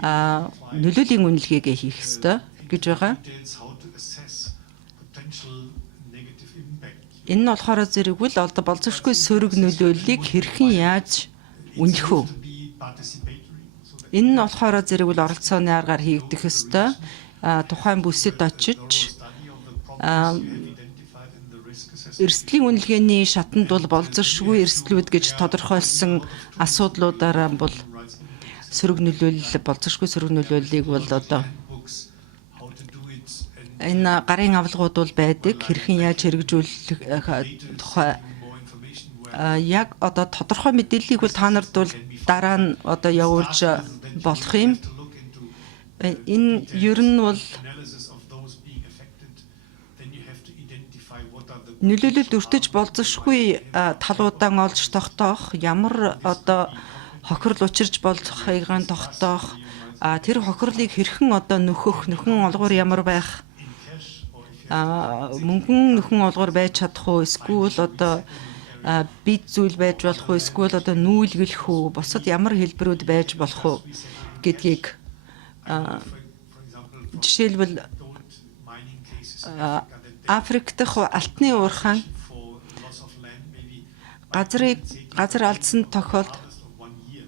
нөлөөлийн үнэлгээгээ хийх ёстой гэж байгаа. details how to assess potential negative impact. Энэ нь болохоор зэрэгвэл одоо болзошгүй сөрөг нөлөөллийг хэрхэн яаж үнэлэх вэ? To be participatory, so that Энэ нь болохоор зэрэгвэл оролцооны аргаар хийгдэх ёстой. Тухайн бүсэд очиж study of the problems you have identified in the risk assessment. эрсдлийн үнэлгээний шатанд бол болзошгүй эрсдлүүд гэж тодорхойлсон асуудлуудаараа бол сөрөг нөлөөлөл болзошгүй сөрөг нөлөөллийг бол одоо Books, how to do it, and энэ гарын авлагууд бол байдаг хэрхэн яаж хэрэгжүүлэх тухай more information where яг одоо тодорхой мэдээллийг бол та нарт бол дараа нь одоо явуулж болох юм. to look into Энэ ер нь бол analysis of those being affected, then you have to identify what are the нөлөөлөлд өртөж болзошгүй талуудаан олж тогтоох ямар одоо хохирол учирч болохыг нь тогтоох тэр хохирлыг хэрхэн одоо нөхөн олгоор ямар байх мөнгөн нөхөн олгоор байж чадах уу эсвэл одоо бит зүйл байж болох уу эсвэл одоо нүүлгэлэх үү босод ямар хэлбэрүүд байж болох уу гэдгийг for example жишээлбэл don't mining cases Африк дахь алтны уурхаан for loss of land maybe газар алдсан тохиолдолд of 1 year.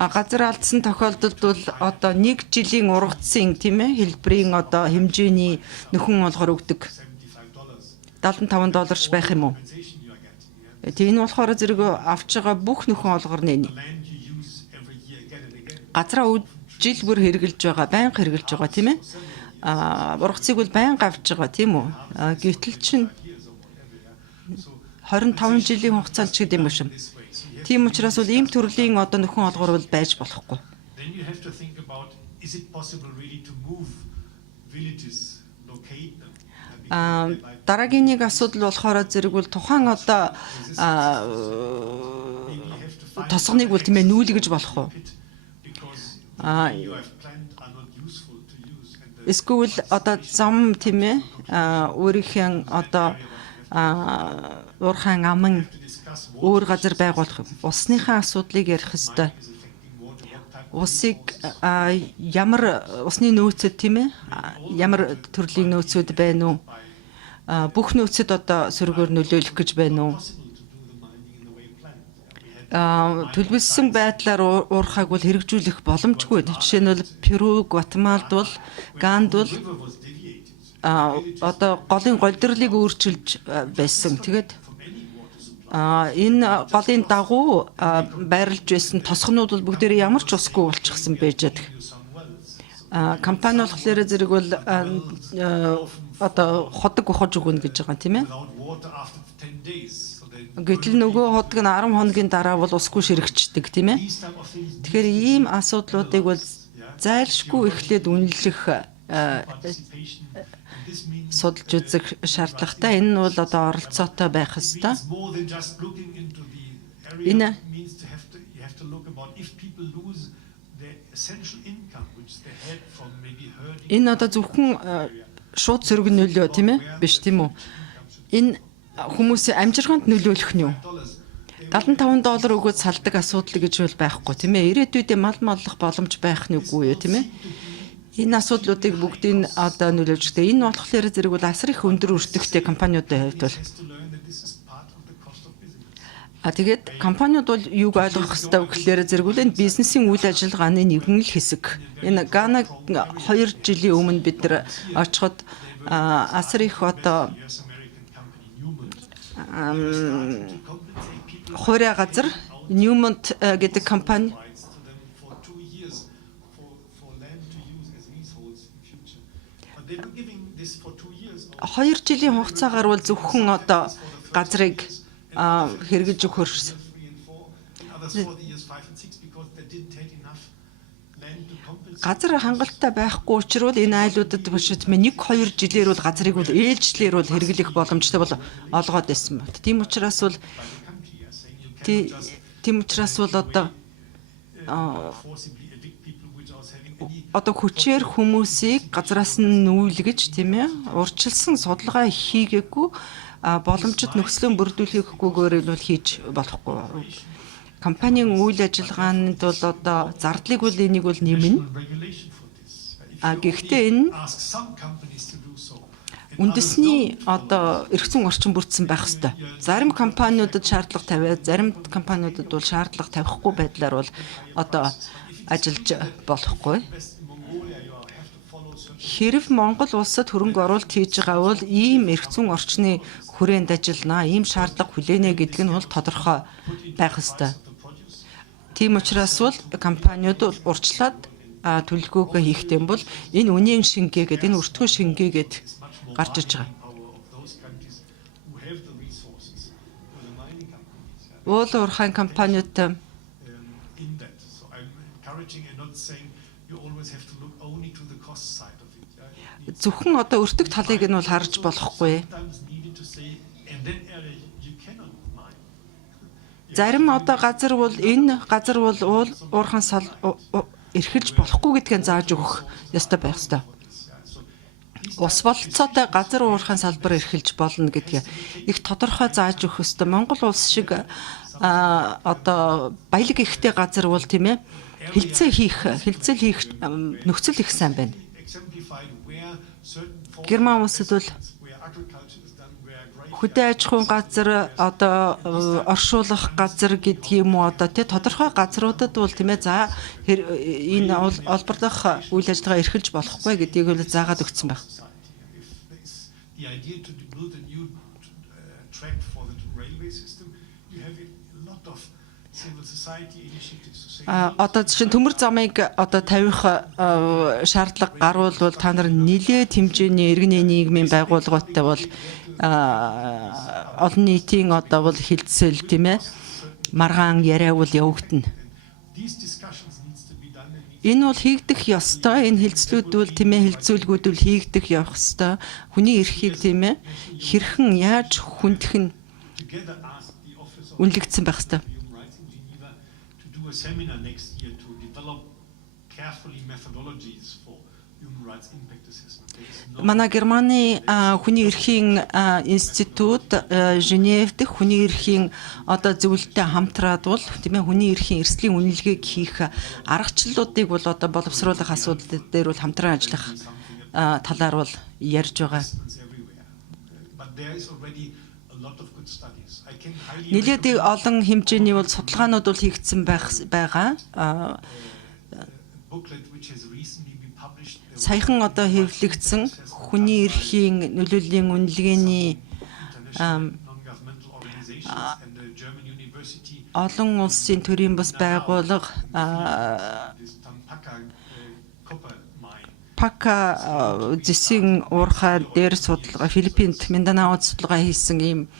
газар алдсан тохиолдолд бол одоо 1 жилийн ургацсан тийм ээ хэлбэрийн одоо хэмжээний нөхөн олгоор өгдөг $75 байх юм уу? Compensation you are getting. Yeah? Тэгээ энэ болохоор зэрэг авч байгаа бүх нөхөн олгоор нэ. Land you use every year again and again. Газраа жил бүр хэрглэж байгаа, байнга хэрглэж байгаа тийм ээ. Ургацыг бол байнга авч байгаа тийм үү? Гэтэл чинь 25 жилийн хугацаанд ч гэдэм юм шиг. Тийм учраас бол ийм төрлийн одоо нөхөн олгор бол байж болохгүй. Then you have to think about, is it possible really to move villages, locate them? Дараагийн нэг асуудал болохоор зэрэг бол тухайн одоо тосгоныг бол тийм ээ нүүлгэж болох уу? You have planned are not useful to use. And Эсвэл одоо зам тийм ээ өөрийнхөө одоо уурхайн аман өөр газар байгуулах усныхаа асуудлыг ярих хэвээр. Усыг ямар усны нөөцөд тийм ээ ямар төрлийн нөөцүүд байна уу? Бүх нөөцөд одоо сөргөөр нөлөөлөх гэж байна уу? Төлөвлөсөн байдлаар уурхайг бол хэрэгжүүлэх боломжгүй. Жишээ нь бол Перу, Гватемалд бол Ганд бол одоо голын голдрлыг өөрчилж байсан. Тэгээд энэ голын дагуу байрлаж байсан тосгонууд бол бүгдээрээ ямар ч усгүй болчихсон байж байгаа. Компани болохоор зэрэг бол одоо ходог ухаж өгнө гэж байгаа тийм ээ. Гэтэл нөгөө ходог нь 10 хоногийн дараа бол усгүй ширэгчдэг тийм ээ. Тэгэхээр ийм асуудлуудыг бол зайлшгүй эхлээд үнэлэх судалж үзэх шаардлагатай. Энэ нь бол одоо оролцоотой байх ёстой. Энэ одоо зөвхөн шууд сөрөг нөлөө тийм ээ биш тийм үү? Энэ хүмүүсийн амжиргаанд нөлөөлөх нь юу? $75 өгөөд салдаг асуудал гэж бол байхгүй тийм ээ. Ирээдүйдээ мал маллах боломж байх нь үгүй юу тийм ээ. Энэ асуудлуудыг бүгдийг одоо нөлөөлж байгаа. Энэ болохоор зэрэг бол асар их өндөр өртөгтэй компаниудын хувьд бол тэгээд компаниуд бол юуг ойлгох хэрэгтэй вэ гэхээр зэрэг бол энэ бизнесийн үйл ажиллагааны нэгэн л хэсэг. Энэ Гана 2 жилийн өмнө бид нар очиход асар их одоо хуурай газар Newmont гэдэг компани 2 жилийн хугацаагаар бол зөвхөн одоо газрыг хэрэгж өгөхөөр газар хангалттай байхгүй учраас энэ айлуудад бошид 1-2 жилээр бол газрыг бол ээлжлэр бол хэрэглэх боломжтой бол олгоод байсан байна. Тийм учраас бол одоо хүчээр хүмүүсийг газраас нь нүүлгэж тийм ээ урьдчилсан судалгаа хийгээгүй боломжит нөхцөлөө бүрдүүлэхгүйгээр бол хийж болохгүй. Компанийн үйл ажиллагаанд бол одоо зардлыг бол энийг бол нэмнэ. Гэхдээ энэ үндэсний одоо эрх зүйн орчин бүрдсэн байх ёстой. Зарим компаниудад шаардлага тавиад, зарим компаниудад бол шаардлага тавихгүй байдлаар бол одоо ажиллаж болохгүй. Хэрв Монгол улсад хөрөнгө оруулалт хийж байгаа бол ийм эрх зүйн орчны хүрээнд ажиллана, ийм шаардлага хүлээнэ гэдэг нь бол тодорхой байх ёстой. Тийм учраас бол компаниуд урьдчилаад төлөвлөгөөгөө хийхдээ бол энэ үнийн шингээ гэдэг энэ өртгөө шингээ гэдэг гарч иж байгаа. Уул уурхайн компаниуд зөвхөн одоо өртөг талыг нь бол харж болохгүй. Зарим одоо газар бол энэ газар бол уул уурхайн сал эрхэлж болохгүй гэдгийг зааж өгөх ёстой байх ёстой. Ус болцоотой газар уурхайн салбар эрхэлж болно гэдгийг их тодорхой зааж өгөх ёстой. Монгол улс шиг одоо баялаг ихтэй газар бол тийм ээ хилцэл хийх нөхцөл их сайн байна. Герман улсад бол хөдөө аж ахуйн газар одоо оршуулах газар гэдгийг юм уу одоо тий тодорхой газруудад бол тийм ээ за энэ олбор дах үйл ажиллагаа эрхэлж болохгүй гэдгийг бол заагаад өгсөн байна. Одоо жишээ нь төмөр замыг одоо тавих шаардлага гарвал та нар нэлээд хэмжээний иргэний нийгмийн байгууллагуудтай бол олон нийтийн одоо бол хилцэл тийм ээ маргаан яриавал явагдана. These discussions needs to be done and Энэ бол хийгдэх ёстой. Энэ хилцлүүд бол тийм ээ хилцүүлгүүд бол хийгдэх явах ёстой. Хүний эрхийг тийм ээ хэрхэн яаж хүндэх нь together ask the Office of үнэлэгдсэн байх ёстой. Human Rights in Geneva to do a seminar next year to develop carefully methodologies for human rights impact assessment. There is no Манай Германы хүний эрхийн институт Женевд хүний эрхийн одоо зөвлөлтөд хамтраад бол тийм ээ хүний эрхийн эрсдлийн үнэлгээг хийх аргачлалуудыг бол одоо боловсруулах асуудал дээр бол хамтран ажиллах талаар бол ярьж байгаа. assessments everywhere. But there is already a lot of good studies. I can highly Нэлээд олон хэмжээний бол судалгаанууд бол хийгдсэн байгаа. booklet which has recently been published. Саяхан одоо хэвлэгдсэн хүний эрхийн нөлөөллийн үнэлгээний International non-governmental organizations and the German university олон улсын төрийн бас байгууллага this Tampaka copper mine. Пака зэсийн уурхай дээр судалгаа Филиппинд Минданаод судалгаа хийсэн ийм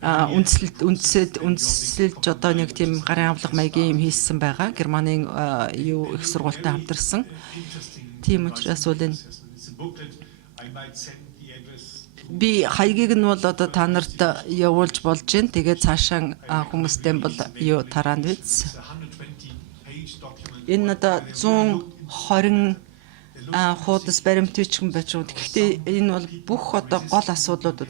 үндэслэж одоо нэг тийм гарын авлага маягийн юм хийсэн байгаа. Германы юу их сургуультай хамтарсан. Тийм учраас бол энэ It's a booklet. I might send the address to би хаягийг нь бол одоо та нарт явуулж болж байна. Тэгээд цаашаа хүмүүстэй бол юу тараанд биз. a 120-page document. Энэ одоо 120 хуудас баримтчгэн байж байгаа. Гэхдээ энэ бол бүх одоо гол асуудлууд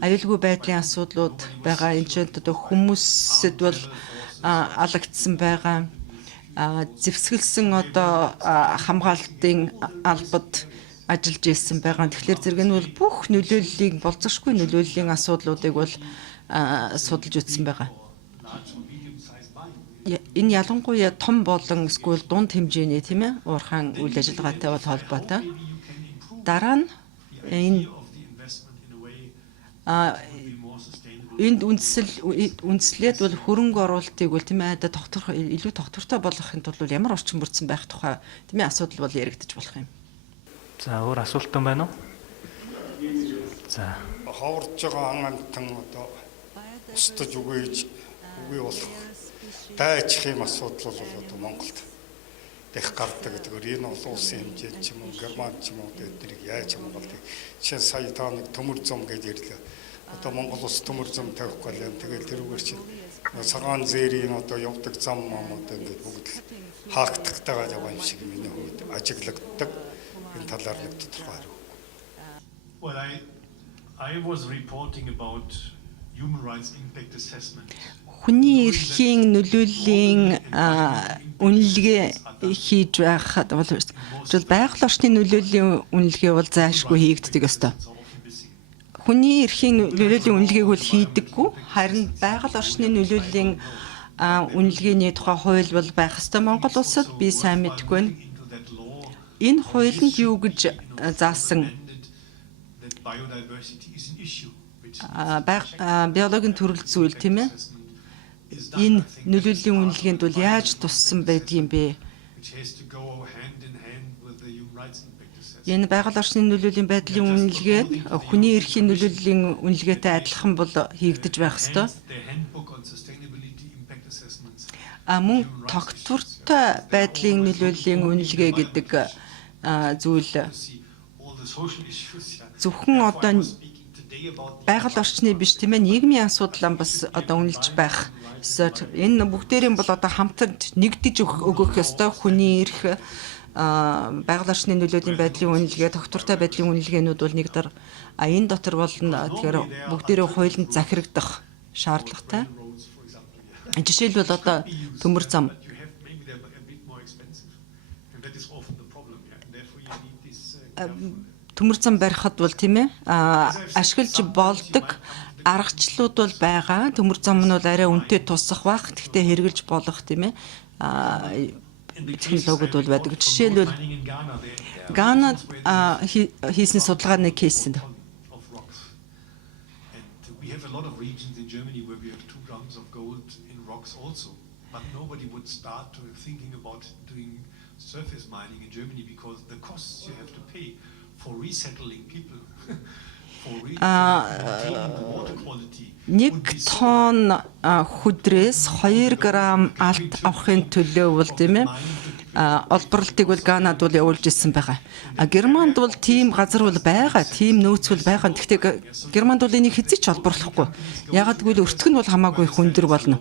аюулгүй байдлын асуудлууд байгаа. Энд ч одоо хүмүүсэд бол алагдсан байгаа. Зэвсгэлсэн одоо хамгаалтын албад ажиллаж ирсэн байгаа. Тэгэхээр зэрэг нь бол бүх нөлөөллийг болцсошгүй нөлөөллийн асуудлуудыг бол судалж үзсэн байгаа. Large or medium-sized mine. Энэ ялангуяа том болон эсвэл дунд хэмжээний тийм ээ уурхайн үйл ажиллагаатай бол холбоотой. Дараа нь энэ Of the investment in a way а be more sustainable. энд үндслээд бол хөрөнгө оруулалтыг бол тийм ээ илүү тогтвортой болгохын тулд бол ямар орчин бүрдсэн байх тухай тийм ээ асуудал бол яригдчих болох юм. За өөр асуулт байна уу? За ховорж байгаа ан амтан одоо устж үгүй болох дайчих юм асуудал бол одоо Монголд дэх гардаг гэдгээр энэ олон улсын хэмжээнд ч юм уу Герман ч юм уу тэднийг яаж хамгаалдаг. Жишээ нь сая та нэг төмөр зам гэж ирлээ. Одоо Монгол улс төмөр зам тавихгүй л юм. Тэгэл тэрүүгээр чинь цагаан зээрийн одоо явдаг зам одоо ингээд бүгд хаагдтагтайгаа яваа юм шиг миний хувьд ажиглагддаг. Энэ талаар нэг тодорхой хариу. Well, I was reporting about human rights impact assessment. Хүний эрхийн нөлөөллийн үнэлгээ хийж байхад бол байгаль орчны нөлөөллийн үнэлгээ бол зайлшгүй хийгддэг ёстой. It's often missing. Хүний эрхийн нөлөөллийн үнэлгээг бол хийдэггүй. Харин байгаль орчны нөлөөллийн үнэлгээний тухай хууль бол байх ёстой. Монгол улсад би сайн мэдэхгүй байна. Into that law Энэ хуулинд юу гэж заасан that biodiversity is an issue which биологийн төрөл зүйл тийм ээ. assessment is done. Энэ I think нөлөөллийн үнэлгээнд бол яаж туссан байдгийм бэ? which has to go hand in hand with the human rights impact assessment. Энэ байгаль орчны нөлөөлийн байдлын үнэлгээд хүний эрхийн нөлөөлийн үнэлгээтэй адилхан бол хийгдэж байх ёстой. Hence, the handbook on sustainability impact assessments Мөн тогтвортой байдлын нөлөөлийн үнэлгээ гэдэг зүйл see all the social issues. зөвхөн Therefore, I одоо was speaking today about the байгаль орчны биш тийм ээ нийгмийн асуудлаа бас одоо үнэлж байх. Энэ бүгдээрийн бол одоо хамтарч нэгдэж өгөх ёстой хүний эрх байгаль орчны нөлөөлийн байдлын үнэлгээ, тогтвортой байдлын үнэлгээнүүд бол нэг дор энэ дотор бол тэгэхээр бүгдээрээ хуулинд захирагдах шаардлагатай. roads, for example. Жишээлбэл одоо төмөр зам But you have maybe they're a bit more expensive, and that is often the problem. Yeah, and therefore you need this. төмөр зам барихад бол тийм ээ ашиглаж болдог аргачлалууд бол байгаа. Төмөр зам нь бол арай үнэтэй тусах бах. Гэхдээ хэрглэж болох тийм ээ технологиуд бол байдаг. Жишээлбэл Mining in Ghana, there Ганад хийсэн судалгааны кейсэнд of rocks, and we have a lot of regions in Germany where we have 2 grams of gold in rocks also. But nobody would start to thinking about doing surface mining in Germany because the costs you have to pay for resettling people 1 тонн хүдрээс 2 грамм алт авахын төлөө бол тийм ээ олборлтыг бол Ганад бол явуулж ирсэн байгаа. Германд бол тийм газар бол байгаа, тийм нөөц бол байгаа. Гэхдээ Германд бол энийг хэзээ ч олборлохгүй. Ягаад гэвэл өртөг нь бол хамаагүй хүндэр болно.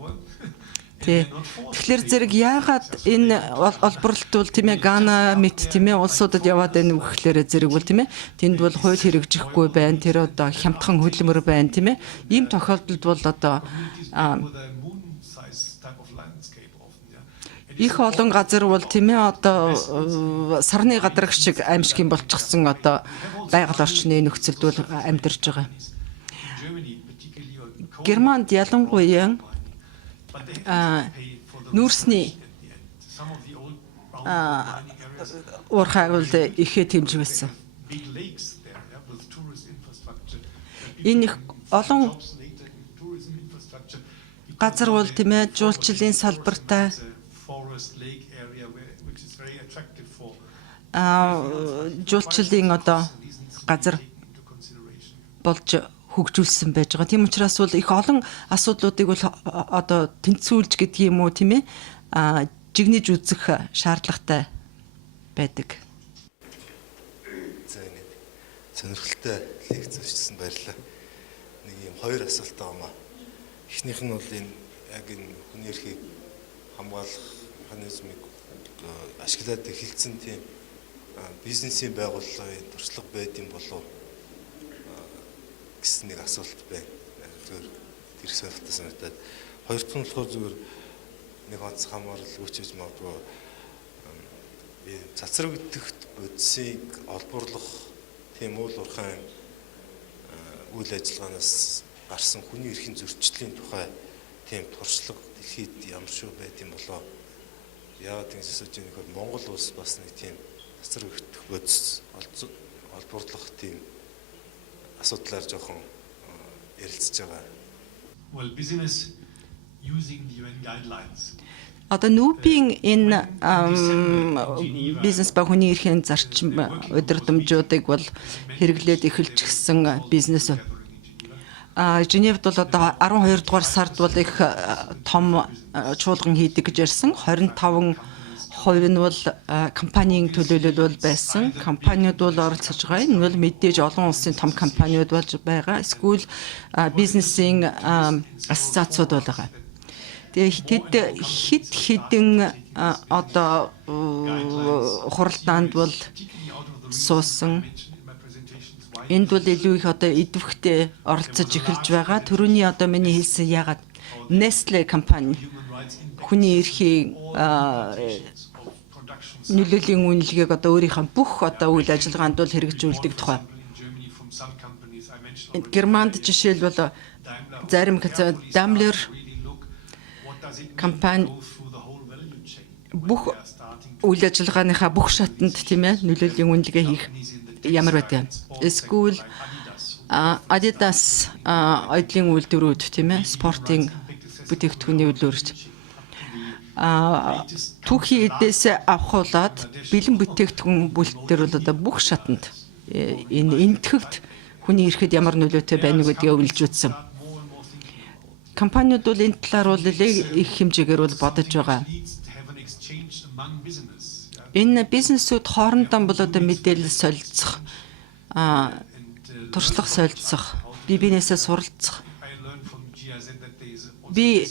Тэгэхээр зэрэг яагаад энэ олборлт бол тийм ээ Гана мэт тийм ээ улсуудад яваад байна вэ гэхээр зэрэг бол тийм ээ тэнд бол хууль хэрэгжихгүй байна. Тэр одоо хямдхан хөдөлмөр байна тийм ээ. Ийм тохиолдолд бол одоо их олон газар бол тийм ээ одоо сарны гадарх шиг аимшиг болчихсон одоо байгаль орчны нөхцөлд бол амьдарч байгаа. Германд ялангуяа нүүрсний уурхайг бол ихэд хэмжиж байсан. Энэ их олон газар бол тийм ээ жуулчлалын салбартай жуулчлалын одоо газар болж хөгжүүлсэн байж байгаа. Тийм учраас бол их олон асуудлуудыг бол одоо тэнцвүүлж гэдэг юм уу тийм ээ жигнэж үзэх шаардлагатай байдаг. За нэг сонирхолтой лекц өчсөн баярлалаа. Нэг юм хоёр асуулт байгаа маа. Эхнийх нь бол энэ яг энэ хүний эрхийг хамгаалах механизмыг ашиглаад эхэлсэн тийм бизнесийн байгууллагын туршлага байдсан болов гэсэн нэг асуулт байна. Зөвхөн тэр сонирхолтой санагдаад. Хоёр дахь нь болохоор зөвхөн нэг онц хамаарал үүсэж магадгүй цацрагдагт бодисыг олборлох тийм үйл уурхайн үйл ажиллагаанаас гарсан хүний эрхийн зөрчлийн тухай тийм туршлага дэлхийд ямар шүү байд юм болоо. Яагаад гэж асууж байгааг Монгол улс бас нэг тийм цацрагдах бодис олборлох тийм асуудлаар жоохон ярилцж байгаа. Well, business using the UN guidelines. Одоо нүүбийн энэ бизнес ба хүний эрхийн зарчим удирдамжуудыг бол хэрэглээд эхэлчихсэн бизнес. Женевд бол одоо 12 дугаар сард бол их том чуулган хийдэг гэж ярьсан. 25% нь бол компанийн төлөөлөл бол байсан. Компаниуд бол оролцож байгаа. Энэ бол мэдээж олон улсын том компаниуд болж байгаа. Эсвэл бизнесийн ассоциацууд бол байгаа. Тэгээд хэд хэдэн одоо хуралдаанд бол суусан. Энд бол илүү их одоо идэвхтэй оролцож эхэлж байгаа. Төрөний одоо миний хэлсэн ягаад Nestle компани хүний эрхийн нөлөөлийн үнэлгээг одоо өөрийнхөө бүх одоо үйл ажиллагаанд бол хэрэгжүүлдэг тухай. Германд жишээлбэл зарим Daimler компани бүх үйл ажиллагааныхаа бүх шатанд тийм ээ нөлөөлийн үнэлгээ хийх ямар байдаг. Эсвэл Adidas ойдлын үйлдвэрүүд тийм ээ спортын бүтээгдэхүүний үйлдвэрч түүхий эдээс авахуулаад бэлэн бүтээгдэхүүн бүлтээр бол одоо бүх шатанд энэ энтгэгт хүний эрхэд ямар нөлөөтэй байна гэдгийг өвлж үзсэн. Компаниуд бол энэ талаар бол их хэмжээгээр бол бодож байгаа. Энэ бизнесүүд хоорондоо бол одоо мэдээлэл солилцох, туршлага солилцох, бие биенээсээ суралцах. Би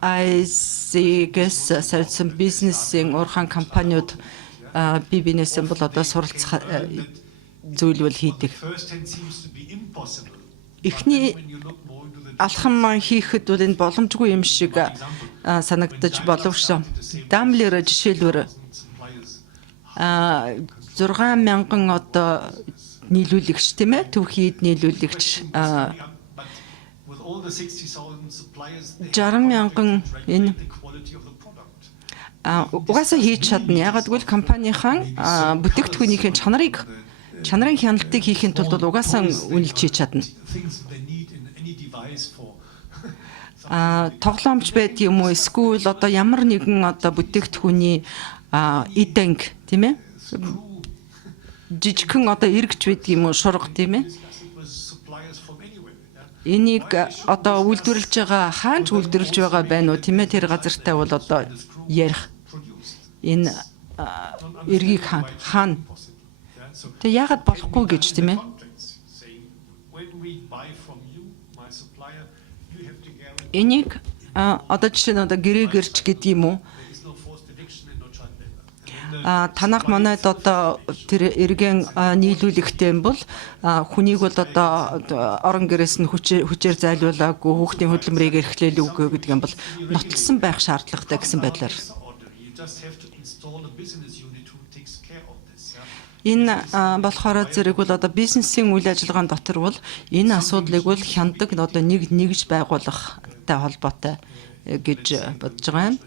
GIZ-гээс солилцсон бизнесийн уурхайн компаниуд бие биенээсээ бол одоо суралцах зүйл бол хийдэг. Эхний алхам маань хийхэд бол энэ боломжгүй юм шиг санагдаж боловч Daimler жишээлбэл 6,000 одоо нийлүүлэгч тийм ээ төвхийд нийлүүлэгч 60,000 энэ угаасаа хийж чадна. Ягаад гэвэл компанийнхаа бүтээгдэхүүнийхээ чанарын хяналтыг хийхин тулд бол угаасаа үнэлж хийж чадна. Тоглоомч байдаг юм уу эсвэл одоо ямар нэгэн одоо бүтээгдэхүүний эдэнг тийм ээ жижигхэн одоо эргэж байдаг юм уу шурга тийм ээ. Discuss it with suppliers from anywhere. Энийг одоо үйлдвэрлэж байгаа хаанч үйлдвэрлэж байгаа байна уу тийм ээ, тэр газартай бол одоо ярих энэ эргийг хаана тэг яагаад болохгүй гэж тийм ээ. Энийг одоо жишээ нь одоо гэрэгэрч гэдэг юм уу? Танах манайд одоо тэр эргэн нийлүүлэхтэй юм бол хүнийг бол одоо орон гэрээс нь хүчээр зайлуулаагүй хүүхдийн хөдөлмөрийг эрхлээл үгүй гэдэг юм бол нотлсон байх шаардлагатай гэсэн байдлаар. Энэ болохоор зэрэг бол одоо бизнесийн үйл ажиллагаан дотор бол энэ асуудлыг бол хяндаг одоо нэгж байгуулахтай холбоотой гэж бодож байгаа юм.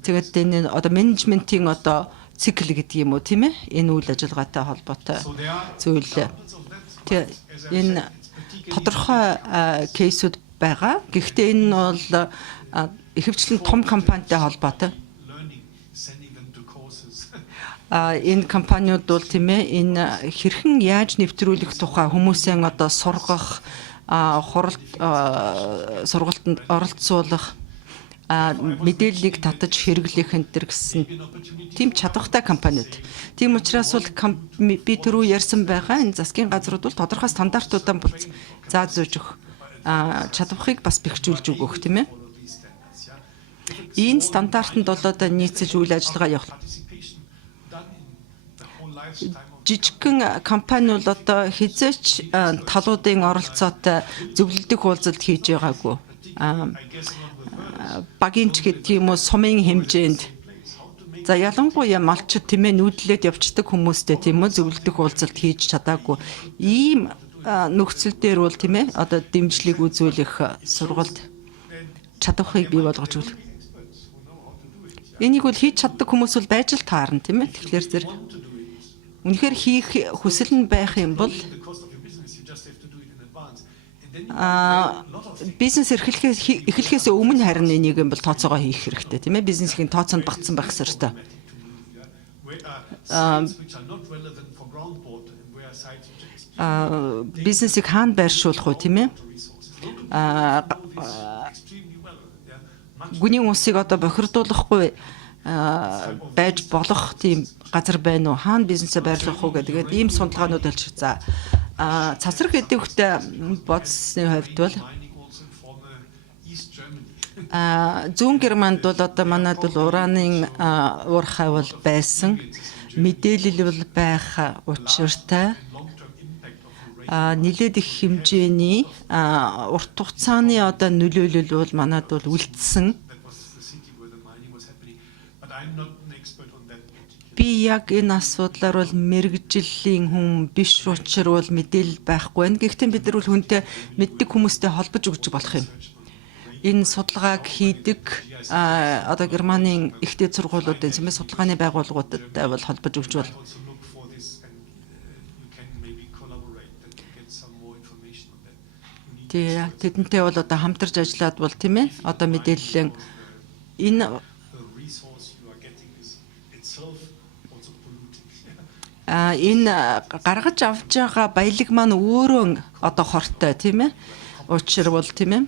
Тэгээд энэ одоо менежментийн одоо цикл гэдэг юм уу тийм ээ, энэ үйл ажиллагаатай холбоотой зүйл. Тэгээд энэ тодорхой кейсүүд байгаа. Гэхдээ энэ бол ихэвчлэн том компанитай холбоотой. Энэ компаниуд бол тийм ээ, энэ хэрхэн яаж нэвтрүүлэх тухай хүмүүсийн одоо сургах, сургалтанд оролцуулах, мэдээллийг татаж хэрэглэх энэ төр гэсэн тийм чадвартай компаниуд. Тийм учраас бол би түрүү ярьсан байгаа энэ засгийн газрууд бол тодорхой стандартуудаа зааж зөөж өгөх чадварыг бас бэхжүүлж өгөх тийм ээ. Энэ стандартанд бол одоо нийцэж үйл ажиллагаа явуулах. Жижигхэн компани бол одоо хизээч талуудын оролцоотой зөвлөлдөх уулзалт хийж байгаагүй. Багийн ч гэдэг юм уу сумын хэмжээнд за ялангуяа малчид тийм ээ нүүдлээд явцдаг хүмүүстэй тийм үү зөвлөдөх уулзалт хийж чадаагүй. Ийм нөхцөл дээр бол тийм ээ одоо дэмжлэг үзүүлэх сургалт чадварыг бий болгож өгөх. Энийг бол хийж чаддаг хүмүүс бол байж л таарна тийм ээ. Тэгэхээр зэрэг үнэхээр хийх хүсэл нь байх юм бол бизнес эхлэхээс өмнө харин энийг юм бол тооцоогоо хийх хэрэгтэй тийм ээ. Бизнесийн тооцоонд багтсан байх ёстой. Бизнесийг хаана байршуулах вэ тийм ээ? Гүний усыг одоо бохирдуулахгүй байж болох тийм газар байна уу? Хаана бизнесээ байрлуулах уу гэдэг ийм судалгаанууд болж за цацраг идэвхтэй бодсны хувьд бол зүүн Германд бол одоо манайд бол ураны уур хавь байсан, мэдээлэл бол байх учиртай нэлээд их хэмжээний урт хугацааны одоо нөлөөлөл бол манайд бол үлдсэн. Би яг энэ асуудлаар бол мэрэгжлийн хүн биш учраас мэдээлэл байхгүй байна. Гэхдээ бид нар бол хүнтэй мэддэг хүмүүстэй холбож өгч болох юм. Энэ судалгааг хийдэг одоо Германы ихтэй сургуулиудын цэмээ судалгааны байгууллагуудтай бол холбож өгч бол. Тэгээ тэдэнтэй бол одоо хамтарч ажиллаад бол тийм ээ. Одоо мэдээллийн энэ энэ гаргаж авч байгаа баялаг маань өөрөө одоо хортой тийм ээ. Учир бол тийм ээ.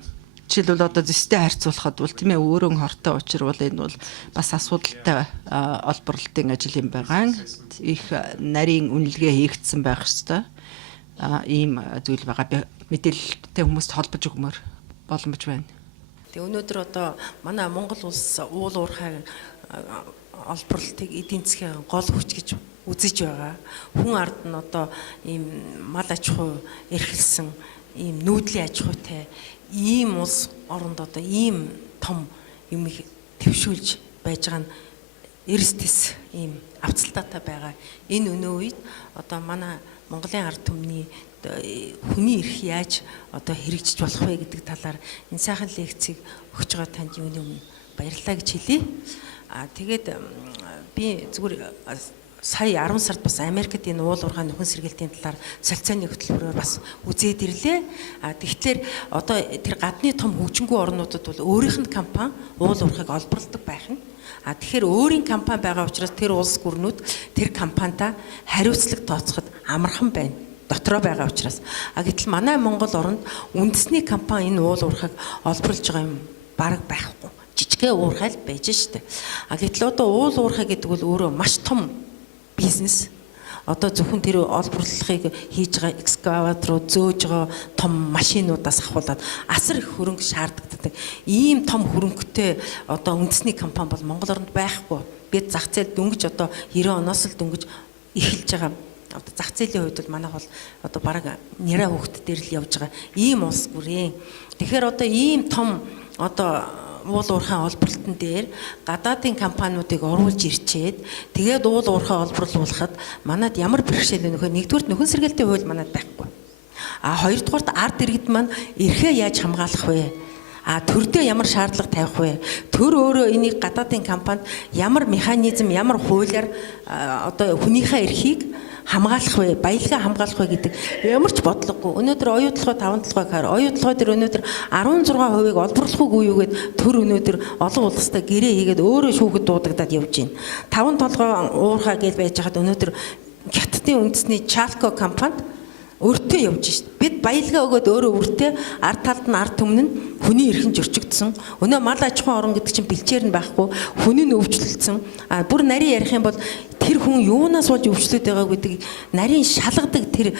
Жишээлбэл одоо зөстэй харьцуулахад бол тийм ээ өөрөө хортой учир бол энэ бол бас асуудалтай олборлолтын ажил юм байгаа. Их нарийн үнэлгээ хийгдсэн байх ёстой. Ийм зүйл байгаа. Мэдээлэлтэй хүмүүст холбож өгмөр боломж байна. Тэгээ өнөөдөр одоо манай Монгол улс уул уурхай олборлолтыг эдийн засгийн гол хүч гэж үзэж байгаа. Хүн ард нь одоо ийм мал аж ахуй эрхэлсэн, ийм нүүдлийн аж ахуйтай ийм улс оронд одоо ийм том юм их твшүүлж байж байгаа нь эрсдэс ийм авцалтаатай байгаа. Энэ өнөө үед одоо манай Монголын ард түмний хүний эрх яаж одоо хэрэгжиж болох вэ гэдэг талаар энэ сайхан лекцийг өгч байгаа танд юуны өмнө баярлалаа гэж хэлье. Тэгээд би зүгээр сая 10 сард бас Америкт энэ уул уурхай нөхөн сэргээлтийн талаар солилцооны хөтөлбөрөөр бас үзээд ирлээ. Тэгэхээр одоо тэр гадны том хөгжингүй орнуудад бол өөрийнх нь компани уул уурхайг олборлдог байх нь. Тэгэхээр өөрийн компани байгаа учраас тэр улс гүрнүүд тэр компанидаа хариуцлага тооцоход амархан байна. Дотроо байгаа учраас. Гэтэл манай Монгол оронд үндэсний компани энэ уул уурхайг олборлж байгаа юм бараг байхгүй. Жижигхэн уурхай л байж штэ. Гэтэл одоо уул уурхай гэдэг бол өөрөө маш том бизнес. Одоо зөвхөн тэр олборлохыг хийж байгаа экскаваторууд зөөж байгаа том машинуудаас ахуулаад асар их хөрөнгө шаарддаг. Ийм том хөрөнгөтэй одоо үндэсний компани бол Монгол оронд байхгүй. Бид зах зээл дөнгөж одоо 90 оноос л дөнгөж эхэлж байгаа. Одоо зах зээлийн хувьд бол манайх бол одоо бараг нэрэ хөвгт дээр л явж байгаа ийм улс бүрийн. Тэгэхээр одоо ийм том одоо уул уурхай олборлолтын дээр гадаадын компаниудыг оруулж ирчээд тэгээд уул уурхай олборлуулахад манад ямар бэрхшээл өнөхөө нэгдүгээр нөхөн сэргээлтийн хууль манад байхгүй. Хоёрдугаарт ард иргэд маань эрхээ яаж хамгаалах вэ? Төрдөө ямар шаардлага тавих вэ? Төр өөрөө энийг гадаадын компанид ямар механизм, ямар хуулиар одоо хүнийхээ эрхийг хамгаалах вэ, баялгаа хамгаалах вэ гэдэг ямар ч бодлогогүй. Өнөөдөр оюутлогоо 5 толгой гэхээр оюутлогоо тэр өнөөдөр 16%-ыг олборлохгүй юу гэд төр өнөөдөр олон улстай гэрээ хийгээд өөрөө шүүхэд дуудагдаад явж байна. 5 толгой уурхай гэж байж хаад өнөөдөр Хятадын үндэсний Chalco компанид өртөө явж шít. Бид баялгаа өгөөд өөрөө өртөө ард талд нь ард түмэн нь хүний эрхэн зөрчигдсөн. Өнөө мал аж ахуйн орон гэдэг чинь бэлчээр нь байхгүй, хүний нь өвчлөлдсөн. Бүр нарийн ярих юм бол тэр хүн юунаас болж өвчлөд байгаа гэдэг нарийн шалгадаг тэр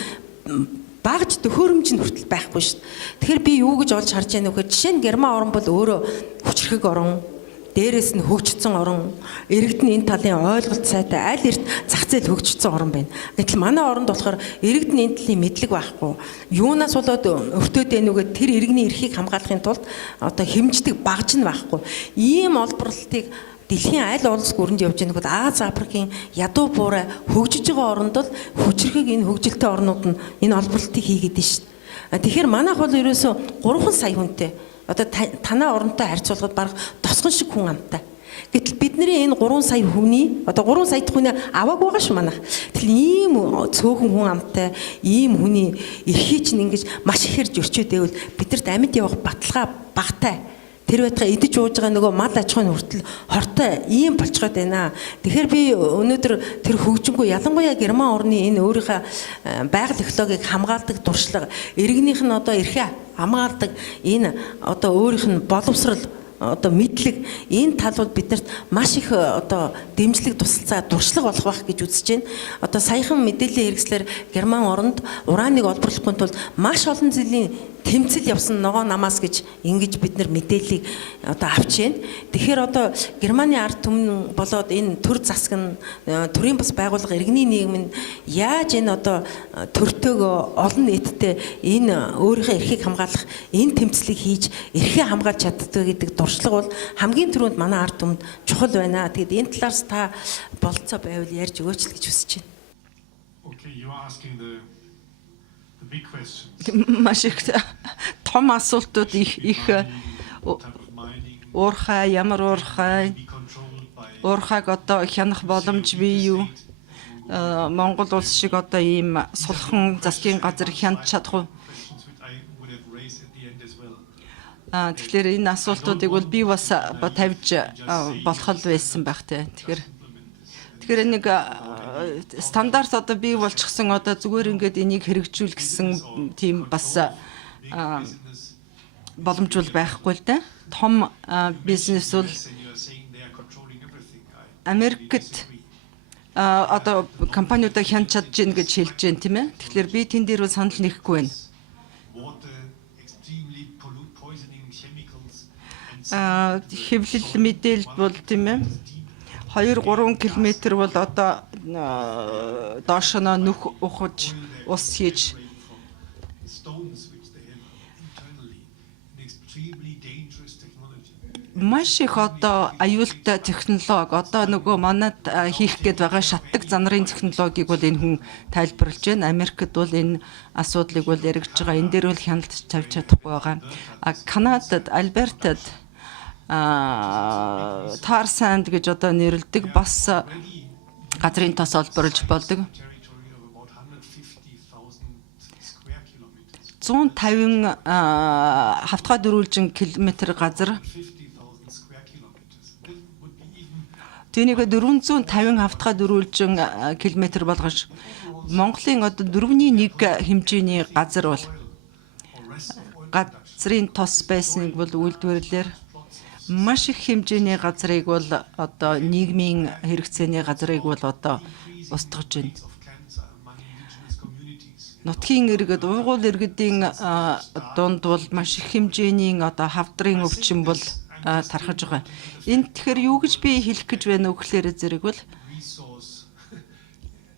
багж төхөөрөмж нь хүртэл байхгүй шít. Тэгэхээр би юу гэж олж харж байна вэ гэхээр жишээ нь Герман орн бол өөрөө хүчрхэг орн. Дээрээс нь хөгжсөн орон, иргэд нь энэ талын ойлголт сайтай аль эрт зах зээл хөгжсөн орн байна. Гэтэл манай оронд болохоор иргэд нь энэ талын мэдлэг байхгүй. Юунаас болоод өртөөд энүүгээд тэр иргэний эрхийг хамгаалахын тулд одоо хэмждэг багж нь байхгүй. Ийм олборлолтыг дэлхийн аль улс гүрэнд явж байгаа нөхөд Аз Африкийн ядуу буурай хөгжиж байгаа оронд л хүчрхэг энэ хөгжилтэй орнууд нь энэ олборлолтыг хийгээд байна шүү дээ. Тэгэхээр манайх бол ерөөсөө 3 сая хүнтэй. Одоо танаа оронтой харьцуулахад бараг тосгон шиг хүн амтай. Гэтэл бидний энэ 3 сая хүний одоо 3 сая дахь хүний авааг байгаа ш манайх. Тэгэл ийм цөөхөн хүн амтай, ийм хүний эрхийг чинь ингэж маш ихээр зөрчөөд байвал бидэрт амьд явах баталгаа багтай. Тэр байтга идэж ууж байгаа нөгөө мал аж ахуйн хүртэл хортой ийм болцгоод байна. Тэгэхээр би өнөөдөр тэр хөгжингүү ялангуяа Герман орны энэ өөрийнхөө байгаль технологиг хамгаалдаг туршлага, иргэнийх нь одоо эрхээ хамгаалдаг энэ одоо өөрийнх нь боловсрал одоо мэдлэг энэ тал бол биднэрт маш их одоо дэмжлэг тусалцаа дуршлаг болох байх гэж үзэж байна. Одоо саяхан мэдээллийн хэрэгслэр Герман оронд ураныг олборлохын тулд маш олон жилийн тэмцэл явсан ногоо намаас гэж ингэж бид нар мэдээллийг одоо авч байна. Тэгэхээр одоо Германы ард түмэн болоод энэ төр засаг нь төрийн бас байгууллага иргэний нийгэм нь яаж энэ одоо төртөөгөө олон нийтдээ энэ өөрийнхөө эрхийг хамгаалах энэ тэмцлийг хийж эрхээ хамгаалж чаддаг гэдэг дуршлага бол хамгийн түрүүнд манай ард түмэнд чухал байна. Тэгэд энэ талаас та болцоо байвал ярьж өгөөч л гэж хүсэж байна. Okay, you are asking the big questions. Маш их том асуултууд их уурхай, ямар уурхай, уурхайг одоо хянах боломж бий юу? Монгол улс шиг одоо ийм сулхан засгийн газар хянаж чадах уу? Тэгэхээр энэ асуултуудыг бол би бас тавьж болох л байсан байх те. Тэгэхээр нэг стандарт одоо бий болчихсон одоо зүгээр ингээд энийг хэрэгжүүл гэсэн тийм бас боломж бол байхгүй л да. Том бизнес бол Америкт одоо компаниудаа хянаж чадж гин гэж хэлж байна тийм ээ. Тэгэхээр би тэн дээр бол санал нэхгүй байна. Хэвлэл мэдээлэл бол тийм ээ. 2-3 км бол одоо доошоо нүх ухаж ус хийж маш их одоо аюултай технологи одоо нөгөө манад хийх гээд байгаа шатдаг занрын технологиг бол энэ хүн тайлбарлаж байна. Америкт бол энэ асуудлыг бол яригдж байгаа. Энэ дээр бол хяналт тавьж чадахгүй байгаа. Канадад, Альбертад Tar Sand гэж одоо нэрлэдэг бас газрын тос олборлж болдог. territory of about 150,000 square kilometers. 150 хавтгай дөрвөлжин километр газар 50,000 square kilometers. That would be even түүнийг 450 хавтгай дөрвөлжин километр болгож Монголын одоо 4-1 хэмжээний газар бол or rest of oil газрын тос байсныг бол үйлдвэрлэлээр маш их хэмжээний газрыг бол одоо нийгмийн хэрэгцээний газрыг бол одоо устгаж байна. of cancer among indigenous communities. Нутгийн иргэд, уйгуул иргэдийн дунд бол маш их хэмжээний одоо хавдрын өвчин бол тархаж байгаа. Энд тэгэхээр юу гэж би хэлэх гэж байна вэ гэхээр зэрэг бол Resource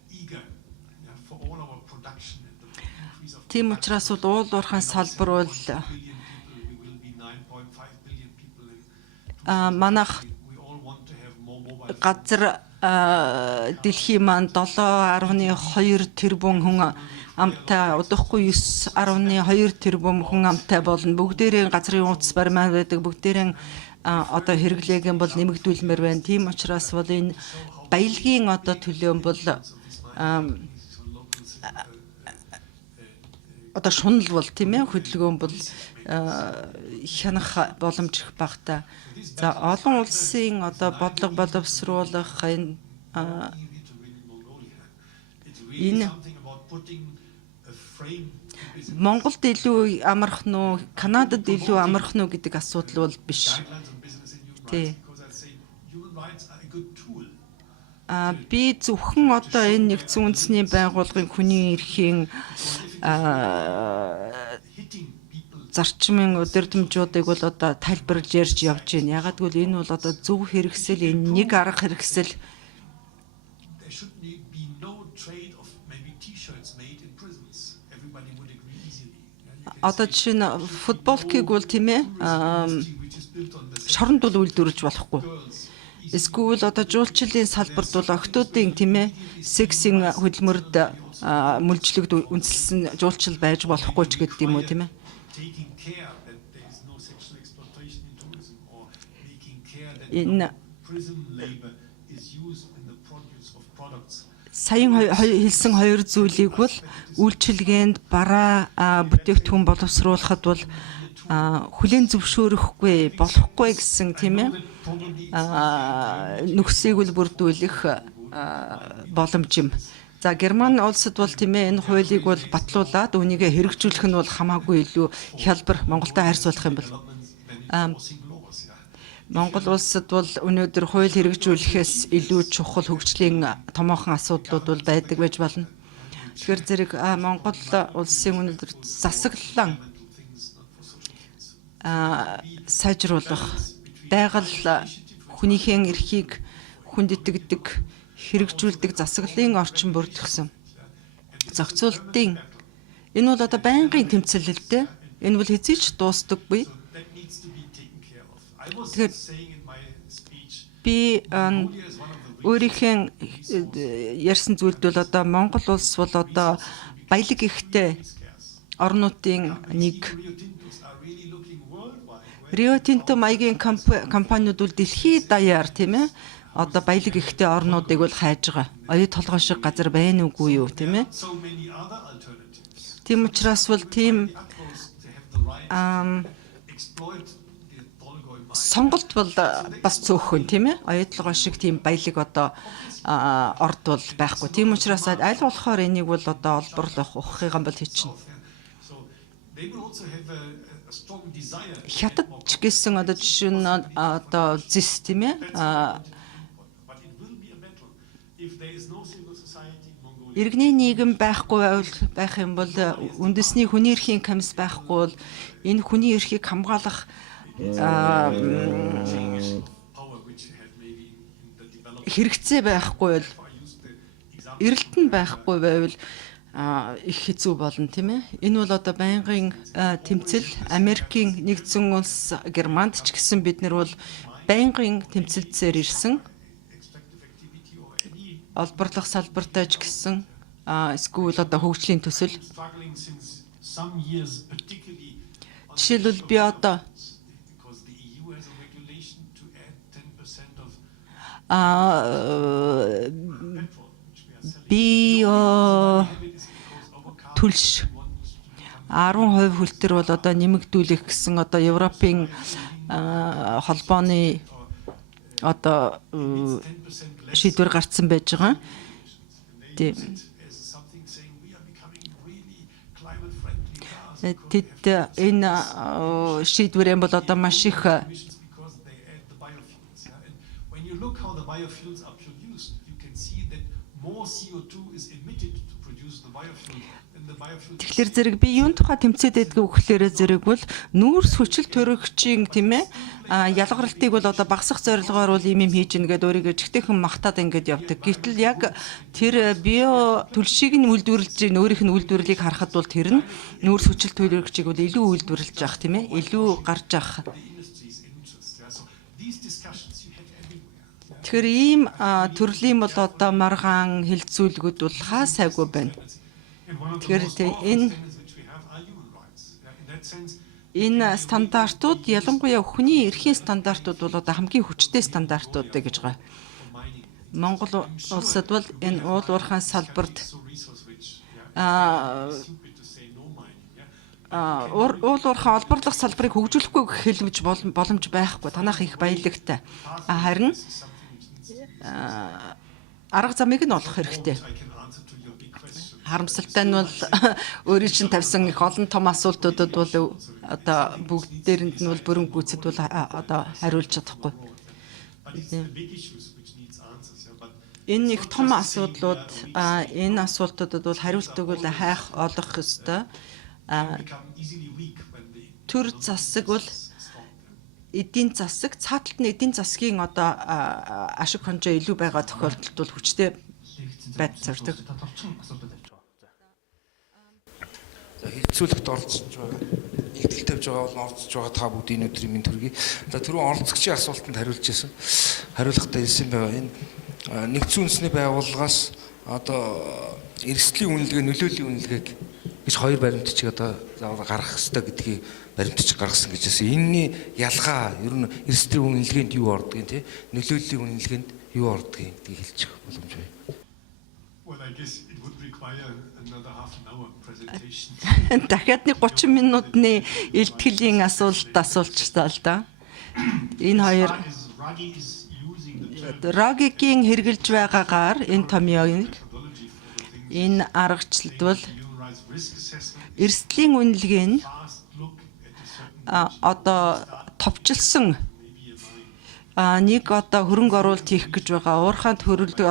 eager for all our production and the increase of тийм учраас бол уул уурхайн салбар бол billion people. We will be 9.5 billion people in манайх we all want to have more mobile газар дэлхийн маань 7.2 тэрбум хүн амтай удахгүй 9.2 тэрбум хүн амтай болно. Бүгдээрээ газрын утас баримаар байдаг. Бүгдээрээ одоо хэрэглээг нь бол нэмэгдүүлмээр байна. Тийм учраас бол энэ баялагын одоо төлөв бол одоо шунал бол тийм ээ хөдөлгөөн бол хянах боломж их багтаа. За олон улсын одоо бодлого боловсруулах энэ easy to win in Mongolia. It's really Энэ- something about putting a frame to business. Монголд илүү амарх нь уу, Канадад илүү амарх нь уу гэдэг асуудал бол биш. Guidelines on business and human Тий. rights, because I say human rights are a good tool. Би зөвхөн одоо энэ нэгдсэн үндэсний байгууллагын хүний эрхийн Hitting people зарчмын удирдамжуудыг бол одоо тайлбарлаж ярьж явж байна. Ягаад гэвэл энэ бол одоо зөв хэрэгсэл, энэ нэг арга хэрэгсэл there should be no trade of maybe t-shirts made in prisons. Everybody would agree easily. Yeah, you can одоо жишээ нь футболкийг бол тийм ээ see which is built on this шоронд бол үйлдвэрлэж болохгүй. girls. Эсвэл одоо жуулчлалын салбарт бол охтуудын тийм ээ сексийн хөдөлмөрд мүлжлэгд үндэслэн жуулчлал байж болохгүй ч гэдэг юм уу тийм ээ. Taking care that there is no sexual exploitation in tourism or making care that Энэ prison labor is used in the produce of products. саяхан хэлсэн хоёр зүйлийг бол үйлчилгээнд бараа бүтээгдэхүүн боловсруулахад бол хүлээн зөвшөөрөхгүй болохгүй гэсэн тийм ээ нөхцөлийг үл бүрдүүлэх боломж юм. За Герман улсад бол тийм ээ энэ хуулийг бол батлуулаад үүнийг хэрэгжүүлэх нь бол хамаагүй илүү хялбар Монголтой харьцуулах юм бол Enforcing laws, yeah. Монгол улсад бол өнөөдөр хууль хэрэгжүүлэхээс илүү чухал хөгжлийн томоохон асуудлууд бол байдаг байж болно. Тэгэхээр зэрэг Монгол улсын өнөөдөр засаглалан сайжруулах байгаль хүнийхэн эрхийг хүндэтгэдэг хэрэгжүүлдэг засаглалын орчин бүрдгэсэн. Зохицуултын энэ бол одоо байнгын тэмцэлэлтэй. Энэ бол хэзээ ч дуустдаггүй. That needs to be taken care of. I was Тэгэхээр saying in my speech, би Mongolia is one of the өөрийнхөө ярьсан зүйлд бол одоо Монгол улс бол одоо баялаг ихтэй орнуудын нэг. Rio Tintos are really looking worldwide. Рио Тинто маягийн компаниуд бол дэлхийд даяар тийм ээ одоо баялаг ихтэй орнуудыг бол хайж байгаа. Оюу толгой шиг газар байна уугүй юу тийм ээ. So many other alternatives. Тийм учраас бол тийм Utmost they have the right to exploit the Dolgoi mine. сонголт бол бас цөөхөн тийм ээ. Оюу толгой шиг тийм баялаг одоо орд бол байхгүй. Тийм учраас аль болохоор энийг бол одоо олборлох ухахыг бол хийчихнэ. So they will also have a strong desire. Хятад ч гэсэн одоо жишээ нь одоо зис тийм ээ. But it will be a battle if there is no civil society in Mongolia. Иргэний нийгэм байхгүй байх юм бол үндэсний хүний эрхийн комисс байхгүй бол энэ хүний эрхийг хамгаалах Power which you have maybe in the developed. хэрэгцээ байхгүй бол I use the example. эрэлт нь байхгүй байвал их хэцүү болно тийм ээ. Энэ бол одоо байнгын тэмцэл Америкийн нэгдсэн улс Германд ч гэсэн бид нар бол байнгын тэмцэлцээр ирсэн Extractive activity or any олборлох салбартай ч гэсэн эсвэл одоо хөгжлийн төсөл struggling since some years, particularly on жишээлбэл би одоо because the EU has a regulation to add 10% of petrol. био түлш 10% хүртэр бол одоо нэмэгдүүлэх гэсэн одоо Европын холбооны одоо шийдвэр гарцсан байж байгаа. Тийм. Тэд энэ шийдвэрэн бол одоо маш их When you look how the biofuels are produced, you can see that more CO2 is emitted to produce the biofuel than the biofuel. тэгэхээр зэрэг би юун тухай тэмцээд байдгийг өгөхлөөрөө зэрэг бол нүүрс хүчил төрөгчийн тийм ээ ялгарлтыг бол одоо багасгах зорилгоор бол ийм хийж ийн гэдэг өөрийгөө чигтэйхэн магтаад ингээд явдаг. Гэтэл яг тэр био түлшийг нь үйлдвэрлэж өөрийнх нь үйлдвэрлэлийг харахад бол тэр нь нүүрс хүчил төрөгчийг бол илүү үйлдвэрлэж авах тийм ээ илүү гарч авах. Тэгэхээр ийм төрлийн бол одоо маргаан хилцүүлгүүд бол хаа сайгүй байна. Тэгэхээр энэ стандартууд ялангуяа хүний эрхийн стандартууд бол одоо хамгийн хүчтэй стандартууд гэж байгаа. Монгол улсад бол энэ уул уурхайн салбарт уул уурхайн олборлох салбарыг хөгжүүлэхгүй хэлмж боломж байхгүй. Танах их баялагтай. Харин арга замыг нь олох хэрэгтэй. Харамсалтай нь бол өөрийн чинь тавьсан их олон том асуултуудад бол одоо бүгд дээрэнд нь бол бүрэн гүйцэд бол одоо хариулж чадахгүй. Энэ их том асуудлууд энэ асуултуудад бол хариултыг бол хайх олох ёстой. Төр засаг бол эдийн засаг цааталт нь эдийн засгийн одоо ашиг хонжоо илүү байгаа тохиолдолд бол хүчтэй байдал зордог. Хилцүүлэгт оролцож байгаа. Игдэл тавьж байгаа бол оролцож байгаа та бүгдийн өдрийн минь төргий. За түрүүн оролцогчийн асуултанд хариулж ирсэн. Хариулахтаа хэлсэн байгаа. Энэ нэгдсэн үндэсний байгууллагаас одоо эрсдлийн үнэлгээ, нөлөөллийн үнэлгээг гэж хоёр баримтчиг одоо заавал гаргах хэрэгтэй гэдгийг баримтчиг гаргасан гэж хэлсэн. Энэний ялгаа ер нь эрсдлийн үнэлгээнд юу ордгийг тий нөлөөллийн үнэлгээнд юу ордгийг гэдгийг хэлчих боломж бай. Well, I guess it would require another half an hour presentation. Дахиад нэг 30 минутны илтгэлийн асуулт асуулчтаа л да. Энэ хоёр Ragig-ийн хэрглэж байгаагаар энэ томьёог энэ аргачлалд бол эрсдлийн үнэлгээ нь одоо товчлсон нэг одоо хөрөнгө оруулалт хийх гэж байгаа уурхайд хөрөлдөг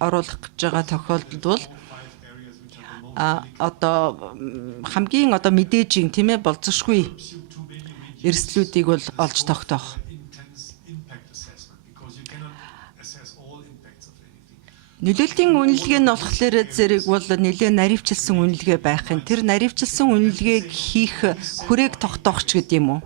оруулах гэж байгаа тохиолдолд бол одоо хамгийн одоо мэдээжийн тийм ээ болцсошгүй эрсдлүүдийг бол олж тогтоох. Нөлөөллийн үнэлгээ нь болохоор зэрэг бол нэлээд наривчилсан үнэлгээ байх юм. Тэр наривчилсан үнэлгээг хийх хүрээг тогтоох ч гэдэг юм уу?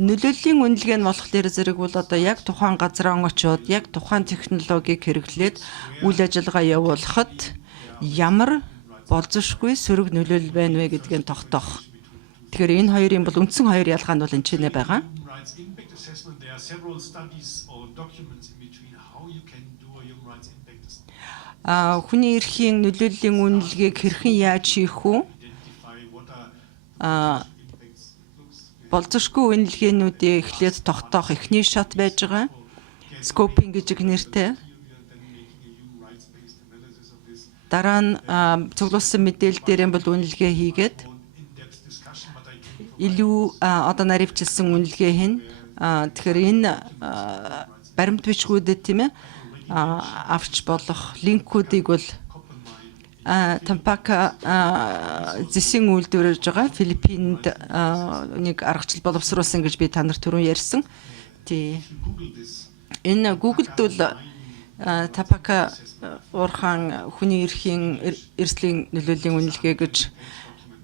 Нөлөөллийн үнэлгээ нь болохоор зэрэг бол одоо яг тухайн газраа очиод яг тухайн технологиг хэрэглээд үйл ажиллагаа явуулахад ямар болзошгүй сөрөг нөлөөлөл байна вэ гэдгийг тогтоох. Тэгэхээр энэ хоёрын бол үндсэн хоёр ялгаа нь бол энэ ч нэ байгаа. Хүний эрхийн нөлөөллийн үнэлгээг хэрхэн яаж хийх вэ? Болзошгүй үнэлгээнүүдийг эхлээд тогтоох эхний шат байж байгаа. Scoping гэж нэртэй. Дараа нь цуглуулсан мэдээлэл дээр нь бол үнэлгээ хийгээд илүү одоо наривчилсан үнэлгээ хийн. Тэгэхээр энэ баримт бичгүүдэд тийм ээ авч болох линкүүдийг бол Тампака зэсийн үйлдвэрж байгаа Филиппинд нэг аргачлал боловсруулсан гэж би та нарт түрүүн ярьсан. Тий. Энэ Google-д бол Тампака уурхаан хүний эрхийн эрсдлийн нөлөөллийн үнэлгээ гэж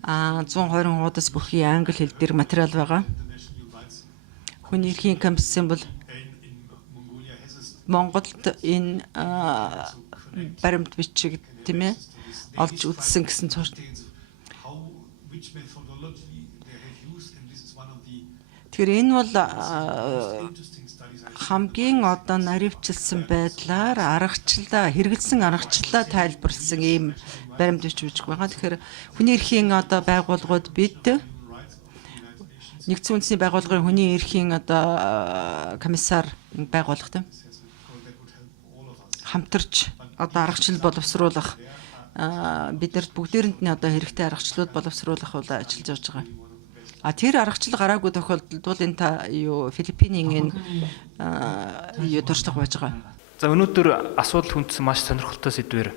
120 хуудас бүхий англи хэл дээр материал байгаа. Хүний эрхийн комиссын бол Монголд энэ баримт бичиг тийм ээ олж үзсэн гэсэн цорт. Тэгэхээр энэ бол Interesting studies I хамгийн одоо наривчилсан байдлаар хэрэгэлсэн аргачлалаа тайлбарласан ийм баримт бичвэж байгаа. Тэгэхээр хүний эрхийн одоо байгууллагууд бид нэгдсэн үндэсний байгууллагын хүний эрхийн одоо комиссар байгуулах тийм хамтарч одоо аргачлал боловсруулах биднэрт бүгдээрэнд нь одоо хэрэгтэй аргачлалууд боловсруулах бол ажиллаж явж байгаа. Тэр аргачлал гараагүй тохиолдолд бол энэ Филиппинийн энэ туршлага байж байгаа. За өнөөдөр асуудал хүндсэн маш сонирхолтой сэдвээр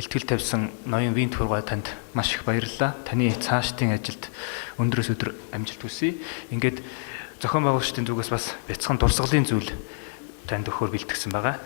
илтгэл тавьсан ноён Вин Тургай танд маш их баярлалаа. Таны цаашдын ажилд өндөрөөс өдөр амжилт хүсье. Ингээд зохион байгуулагчдын зүгээс бас бяцхан дурсгалын зүйл танд өгөхөөр бэлтгэсэн байгаа.